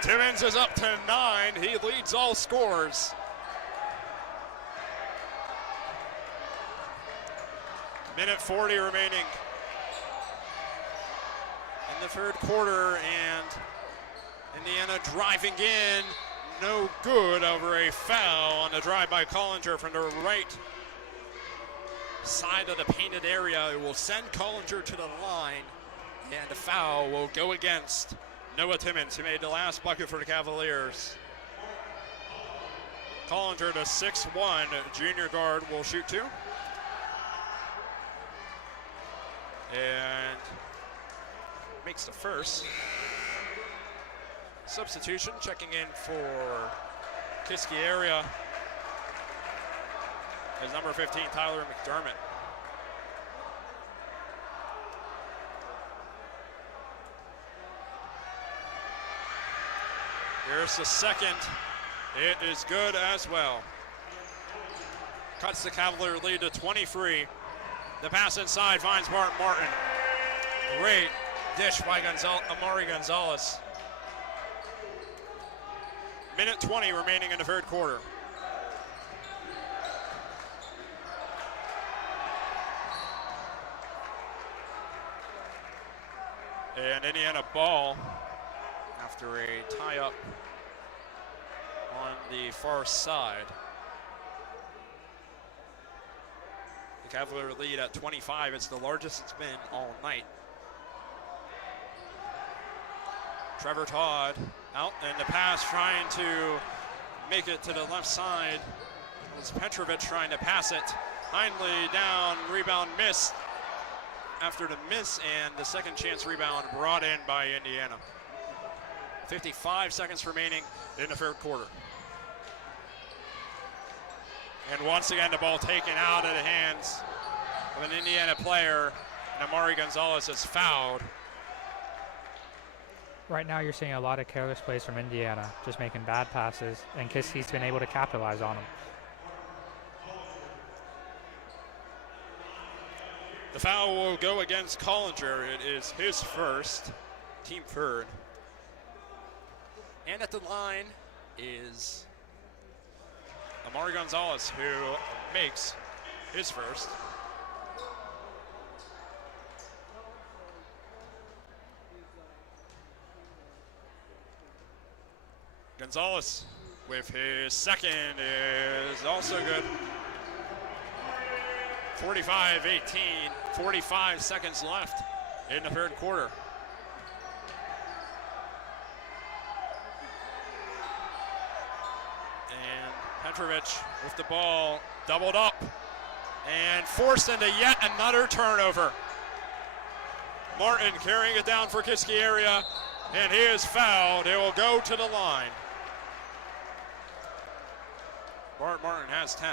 Timmons is up to 9, he leads all scores. Minute 40 remaining in the third quarter, and Indiana driving in, no good over a foul on the drive by Collinger from the right side of the painted area. It will send Collinger to the line, and the foul will go against Noah Timmons, who made the last bucket for the Cavaliers. Collinger, the 6'1" junior guard, will shoot two. And makes the first. Substitution checking in for Kiski area is number 15, Tyler McDermott. Here's the second. It is good as well. Cuts the Cavalier lead to 23. The pass inside finds Martin. Great dish by Amari Gonzalez. Minute 20 remaining in the third quarter. And Indiana ball after a tie-up on the far side. The Cavalier lead at 25. It's the largest it's been all night. Trevor Todd out in the pass, trying to make it to the left side. It was Petrovic trying to pass it. Heinley down, rebound missed. After the miss, and the second chance rebound brought in by Indiana. 55 seconds remaining in the third quarter. And once again, the ball taken out of the hands of an Indiana player, and Amari Gonzalez is fouled. Right now, you're seeing a lot of careless plays from Indiana, just making bad passes, and Kiski's been able to capitalize on them. The foul will go against Collinger. It is his first, team third. And at the line is Amari Gonzalez, who makes his first. Gonzalez with his second is also good. 45-18, 45 seconds left in the third quarter. And Petrovic with the ball, doubled up and forced into yet another turnover. Martin carrying it down for Kiski area, and he is fouled. It will go to the line. Bart Martin has 10.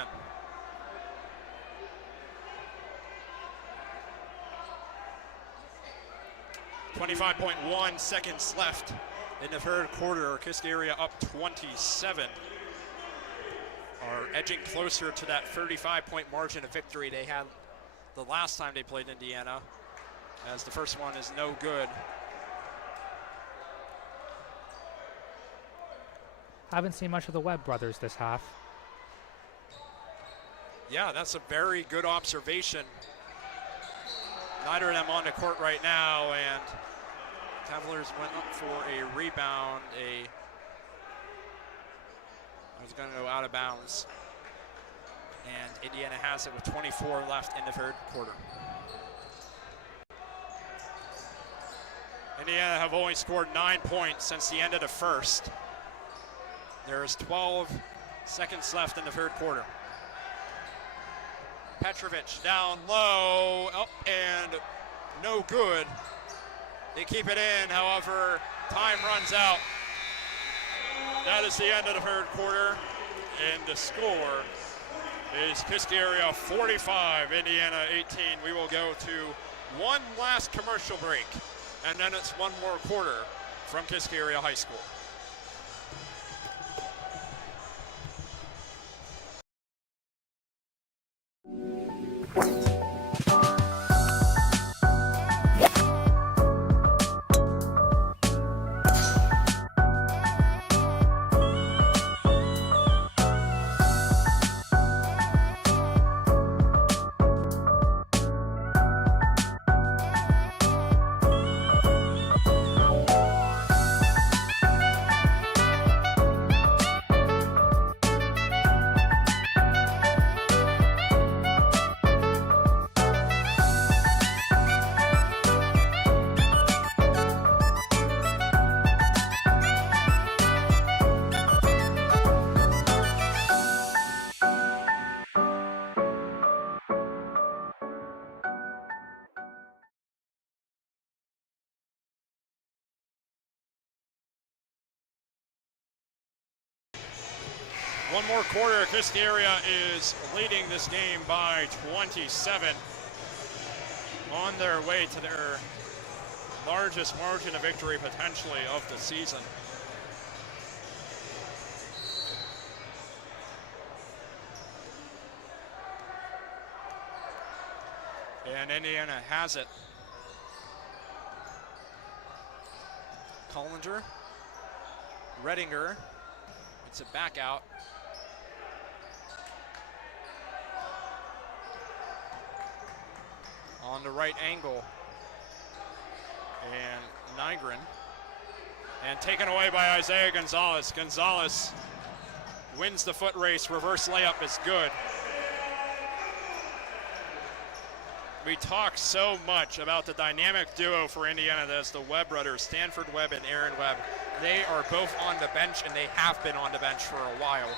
.1 seconds left in the third quarter. Kiski area up 27. Are edging closer to that 35-point margin of victory they had the last time they played Indiana, as the first one is no good. Haven't seen much of the Webb brothers this half. Yeah, that's a very good observation. Neither of them on the court right now, and Cavaliers went up for a rebound. It was going to go out of bounds. And Indiana has it with 24 left in the third quarter. Indiana have only scored 9 points since the end of the first. There's 12 seconds left in the third quarter. Petrovic down low, up and no good. They keep it in, however, time runs out. That is the end of the third quarter, and the score is Kiski area 45, Indiana 18. We will go to one last commercial break, and then it's one more quarter from Kiski Area High School. One more quarter, Kiski area is leading this game by 27. On their way to their largest margin of victory potentially of the season. And Indiana has it. Collinger, Redinger, it's a back out. On the right angle, and Nygren, and taken away by Isaiah Gonzalez. Gonzalez wins the foot race, reverse layup is good. We talk so much about the dynamic duo for Indiana, that's the Webb brothers, Stanford Webb and Aaron Webb. They are both on the bench, and they have been on the bench for a while.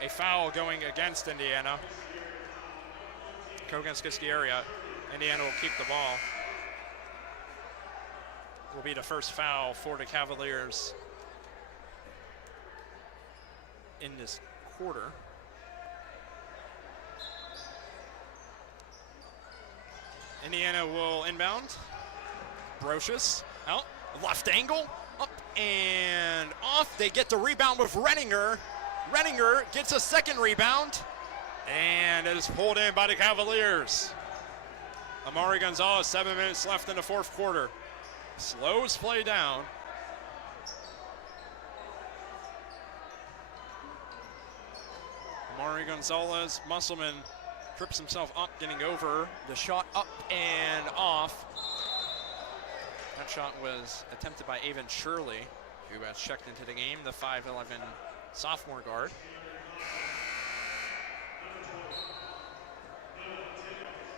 A foul going against Indiana. Against Kiski area. Indiana will keep the ball. Will be the first foul for the Cavaliers in this quarter. Indiana will inbound. Brocious out, left angle, up and off. They get the rebound with Redinger. Redinger gets a second rebound. And it is pulled in by the Cavaliers. Amari Gonzalez, 7 minutes left in the fourth quarter. Slows play down. Amari Gonzalez, Musselman, trips himself up, getting over. The shot up and off. That shot was attempted by Avon Shirley, who has checked into the game, the 5'11" sophomore guard.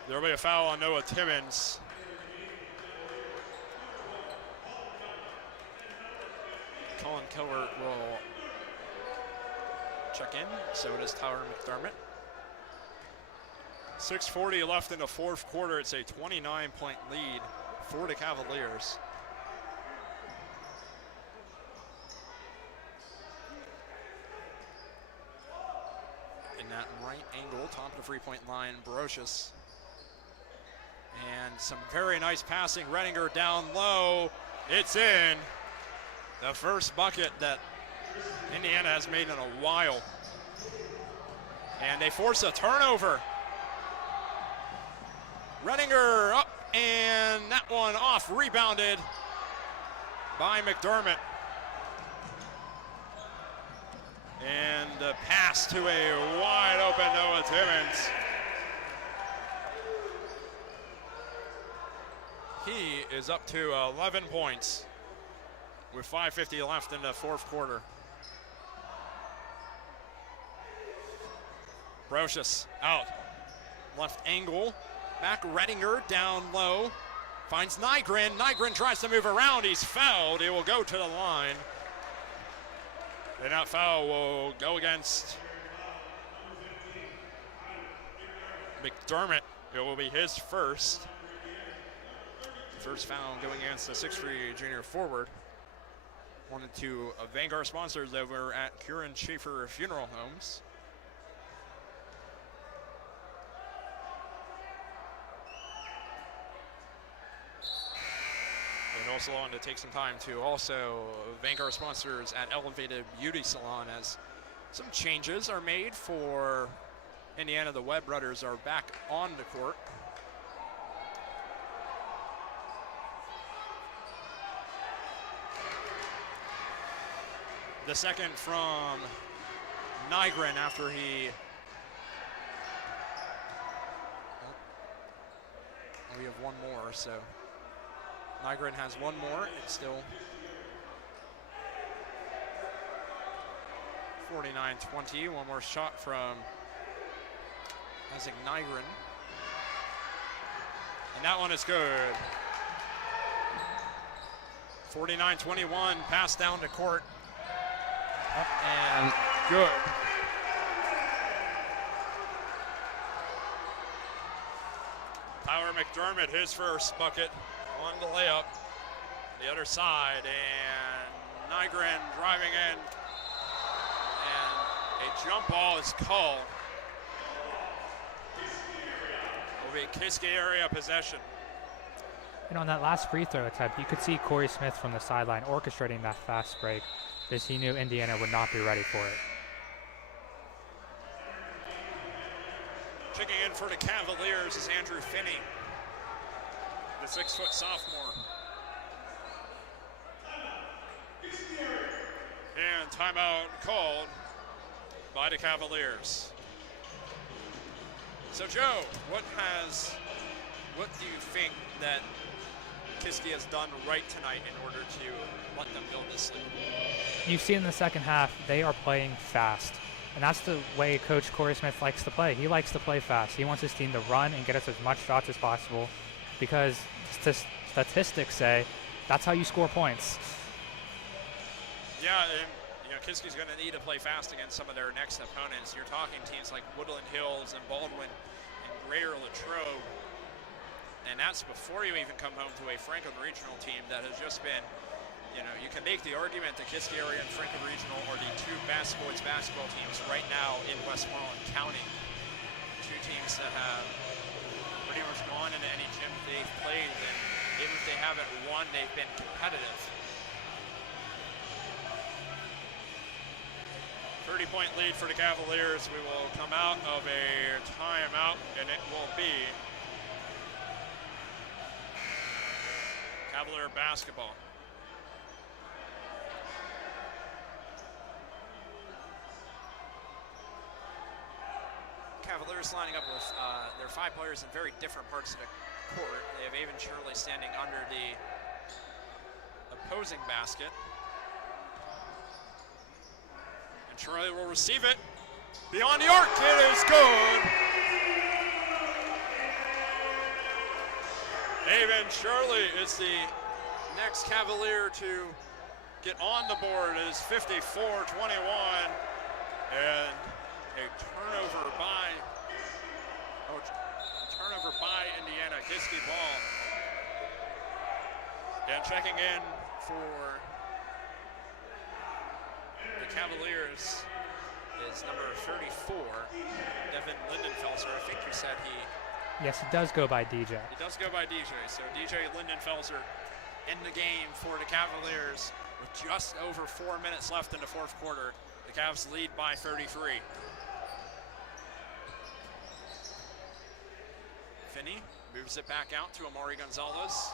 There will be a foul on Noah Timmons. Colin Kilbert will check in, so does Tyler McDermott. 6:40 left in the fourth quarter. It's a 29-point lead for the Cavaliers. In that right angle, top of the three-point line, Brocious. And some very nice passing. Redinger down low. It's in. The first bucket that Indiana has made in a while. And they force a turnover. Redinger up, and that one off. Rebounded by McDermott. And the pass to a wide open Noah Timmons. He is up to 11 points with 5:50 left in the fourth quarter. Brocious out, left angle, back Redinger down low, finds Nygren. Nygren tries to move around, he's fouled, he will go to the line. And that foul will go against McDermott. It will be his first. First foul going against the 6'3" junior forward. One of two Vanguard sponsors over at Kieran Schaefer Funeral Homes. And also on to take some time to also Vanguard sponsors at Elevated Beauty Salon, as some changes are made for Indiana. The Webb brothers are back on the court. The second from Nygren after he. Oh, we have one more, so Nygren has one more. It's still 49-20. One more shot from Isaac Nygren. And that one is good. 49-21, pass down to court. Up and good. Tyler McDermott, his first bucket on the layup. The other side, and Nygren driving in, and a jump ball is called. It will be Kiski area possession. And on that last free throw attempt, you could see Corey Smith from the sideline orchestrating that fast break, as he knew Indiana would not be ready for it. Checking in for the Cavaliers is Andrew Finney, the 6-foot sophomore. And timeout called by the Cavaliers. So Joe, what do you think that Kiski has done right tonight in order to let them build this lead? You see in the second half, they are playing fast. And that's the way Coach Corey Smith likes to play. He likes to play fast. He wants his team to run and get us as much shots as possible, because statistics say that's how you score points. Yeah, and Kiski's going to need to play fast against some of their next opponents. You're talking teams like Woodland Hills and Baldwin and Greater Latrobe. And that's before you even come home to a Franklin Regional team that has just been, you can make the argument that Kiski area and Franklin Regional are the two best boys basketball teams right now in Westmoreland County. Two teams that have pretty much gone into any gym they've played, and even if they haven't won, they've been competitive. 30-point lead for the Cavaliers. We will come out of a timeout, and it will be Cavalier basketball. Cavaliers lining up with their 5 players in very different parts of the court. They have Avon Shirley standing under the opposing basket. And Shirley will receive it. Beyond the arc, it is good. Avon Shirley is the next Cavalier to get on the board. It is 54-21. And a turnover by Indiana. Kiski ball. And checking in for the Cavaliers is number 34, Devin Lindenfelser. I think you said he... Yes, it does go by DJ. It does go by DJ. So DJ Lindenfelser in the game for the Cavaliers with just over 4 minutes left in the fourth quarter. The Cavs lead by 33. Finney moves it back out to Amari Gonzalez.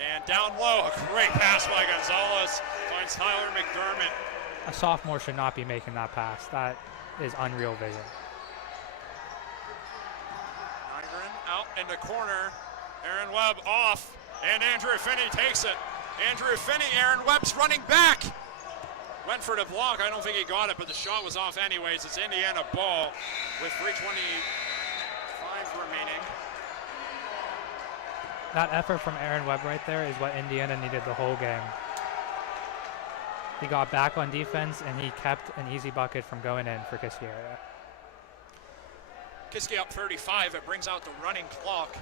And down low, a great pass by Gonzalez. Finds Tyler McDermott. A sophomore should not be making that pass. That is unreal vision. Nygren out in the corner. Aaron Webb off, and Andrew Finney takes it. Andrew Finney, Aaron Webb's running back. Went for the block. I don't think he got it, but the shot was off anyways. It's Indiana ball with 3:25 remaining. That effort from Aaron Webb right there is what Indiana needed the whole game. He got back on defense, and he kept an easy bucket from going in for Kiski area. Kiski up 35. It brings out the running clock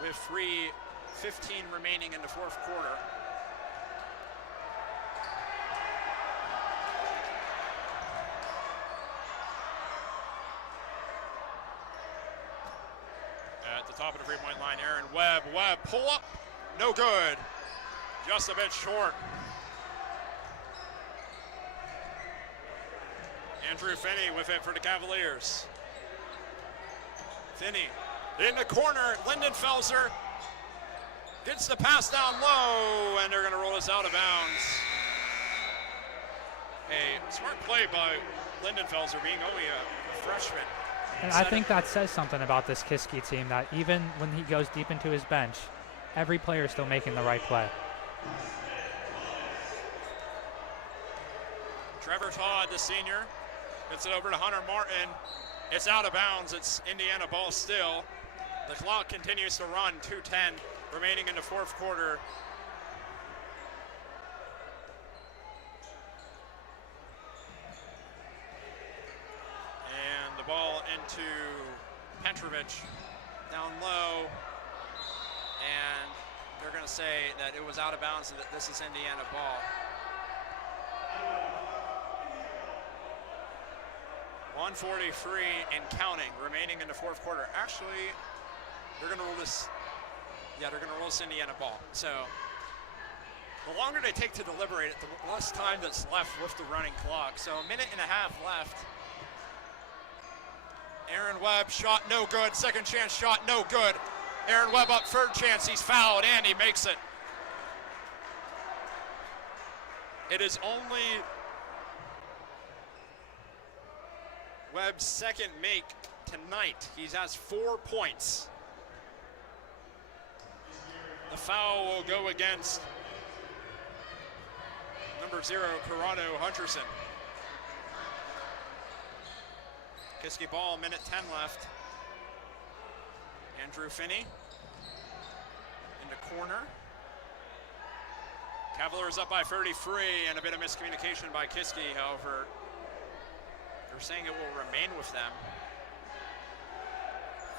with 3:15 remaining in the fourth quarter. At the top of the three-point line, Aaron Webb. Webb, pull up, no good. Just a bit short. Andrew Finney with it for the Cavaliers. Finney in the corner, Lindenfelser gets the pass down low, and they're going to roll this out of bounds. A smart play by Lindenfelser, being only a freshman. And I think that says something about this Kiski team, that even when he goes deep into his bench, every player is still making the right play. Trevor Todd, the senior, gets it over to Hunter Martin. It's out of bounds. It's Indiana ball still. The clock continues to run, 2:10 remaining in the fourth quarter. And the ball into Petrovich down low. And they're going to say that it was out of bounds and that this is Indiana ball. 1:43 and counting remaining in the fourth quarter. Actually, they're going to roll this. Yeah, they're going to roll this Indiana ball. So the longer they take to deliberate it, the less time that's left with the running clock. So a minute and a half left. Aaron Webb shot no good. Second chance shot no good. Aaron Webb up third chance. He's fouled and he makes it. It is only Webb's second make tonight. He has 4 points. The foul will go against number 0, Corrado Hunterson. Kiski ball, minute 10 left. Andrew Finney in the corner. Cavaliers up by 33, and a bit of miscommunication by Kiski, however. They're saying it will remain with them.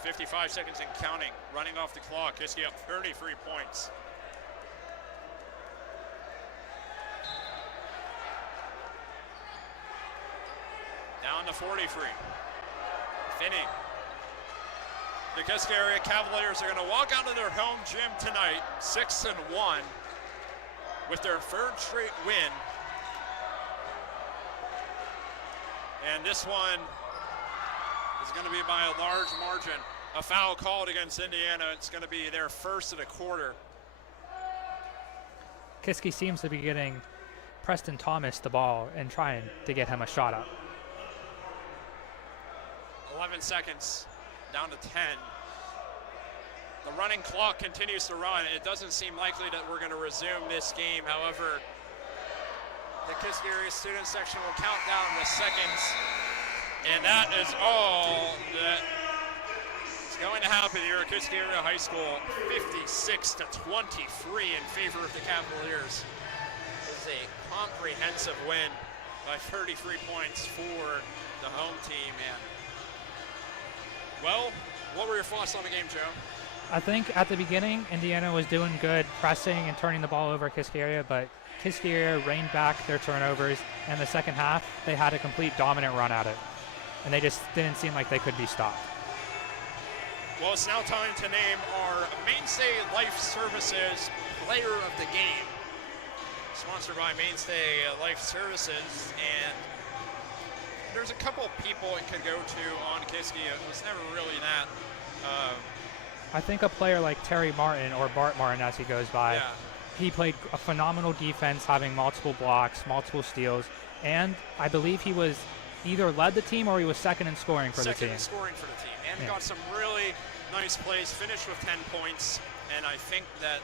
55 seconds and counting, running off the clock. Kiski up 33 points. Down to 43. Finney. The Kiski area Cavaliers are going to walk out of their home gym tonight, 6-1, with their third straight win. And this one is going to be by a large margin. A foul called against Indiana. It's going to be their first of the quarter. Kiski seems to be getting Preston Thomas the ball and trying to get him a shot up. 11 seconds, down to 10. The running clock continues to run. It doesn't seem likely that we're going to resume this game. However, the Kiski area student section will count down the seconds. And that is all that is going to happen here at Kiski area High School. 56-23 in favor of the Cavaliers. It's a comprehensive win by 33 points for the home team. And well, what were your thoughts on the game, Joe? I think at the beginning, Indiana was doing good pressing and turning the ball over Kiski area, but Kiski area reined back their turnovers. In the second half, they had a complete dominant run at it, and they just didn't seem like they could be stopped. Well, it's now time to name our Mainstay Life Services Player of the Game. Sponsored by Mainstay Life Services, and there's a couple people it could go to on Kiski. It was never really that. I think a player like Terry Martin, or Bart Martin as he goes by, Yeah. he played a phenomenal defense, having multiple blocks, multiple steals, And I believe he was either led the team or he was second in scoring for the team. Second in scoring for the team. And Yeah. got some really nice plays, finished with 10 points. And I think that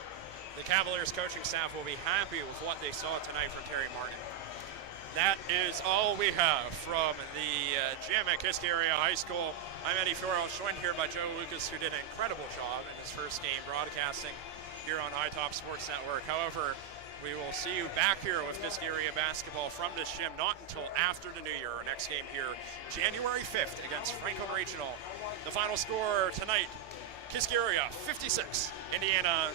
the Cavaliers coaching staff will be happy with what they saw tonight from Terry Martin. That is all we have from the gym at Kiski Area High School. I'm Eddie Fiorel, joined here by Joe Lucas, who did an incredible job in his first game broadcasting here on High Top Sports Network. However, we will see you back here with Kiski Area basketball from this gym not until after the new year. Our next game here, January 5th against Franklin Regional. The final score tonight, Kiski Area 56, Indiana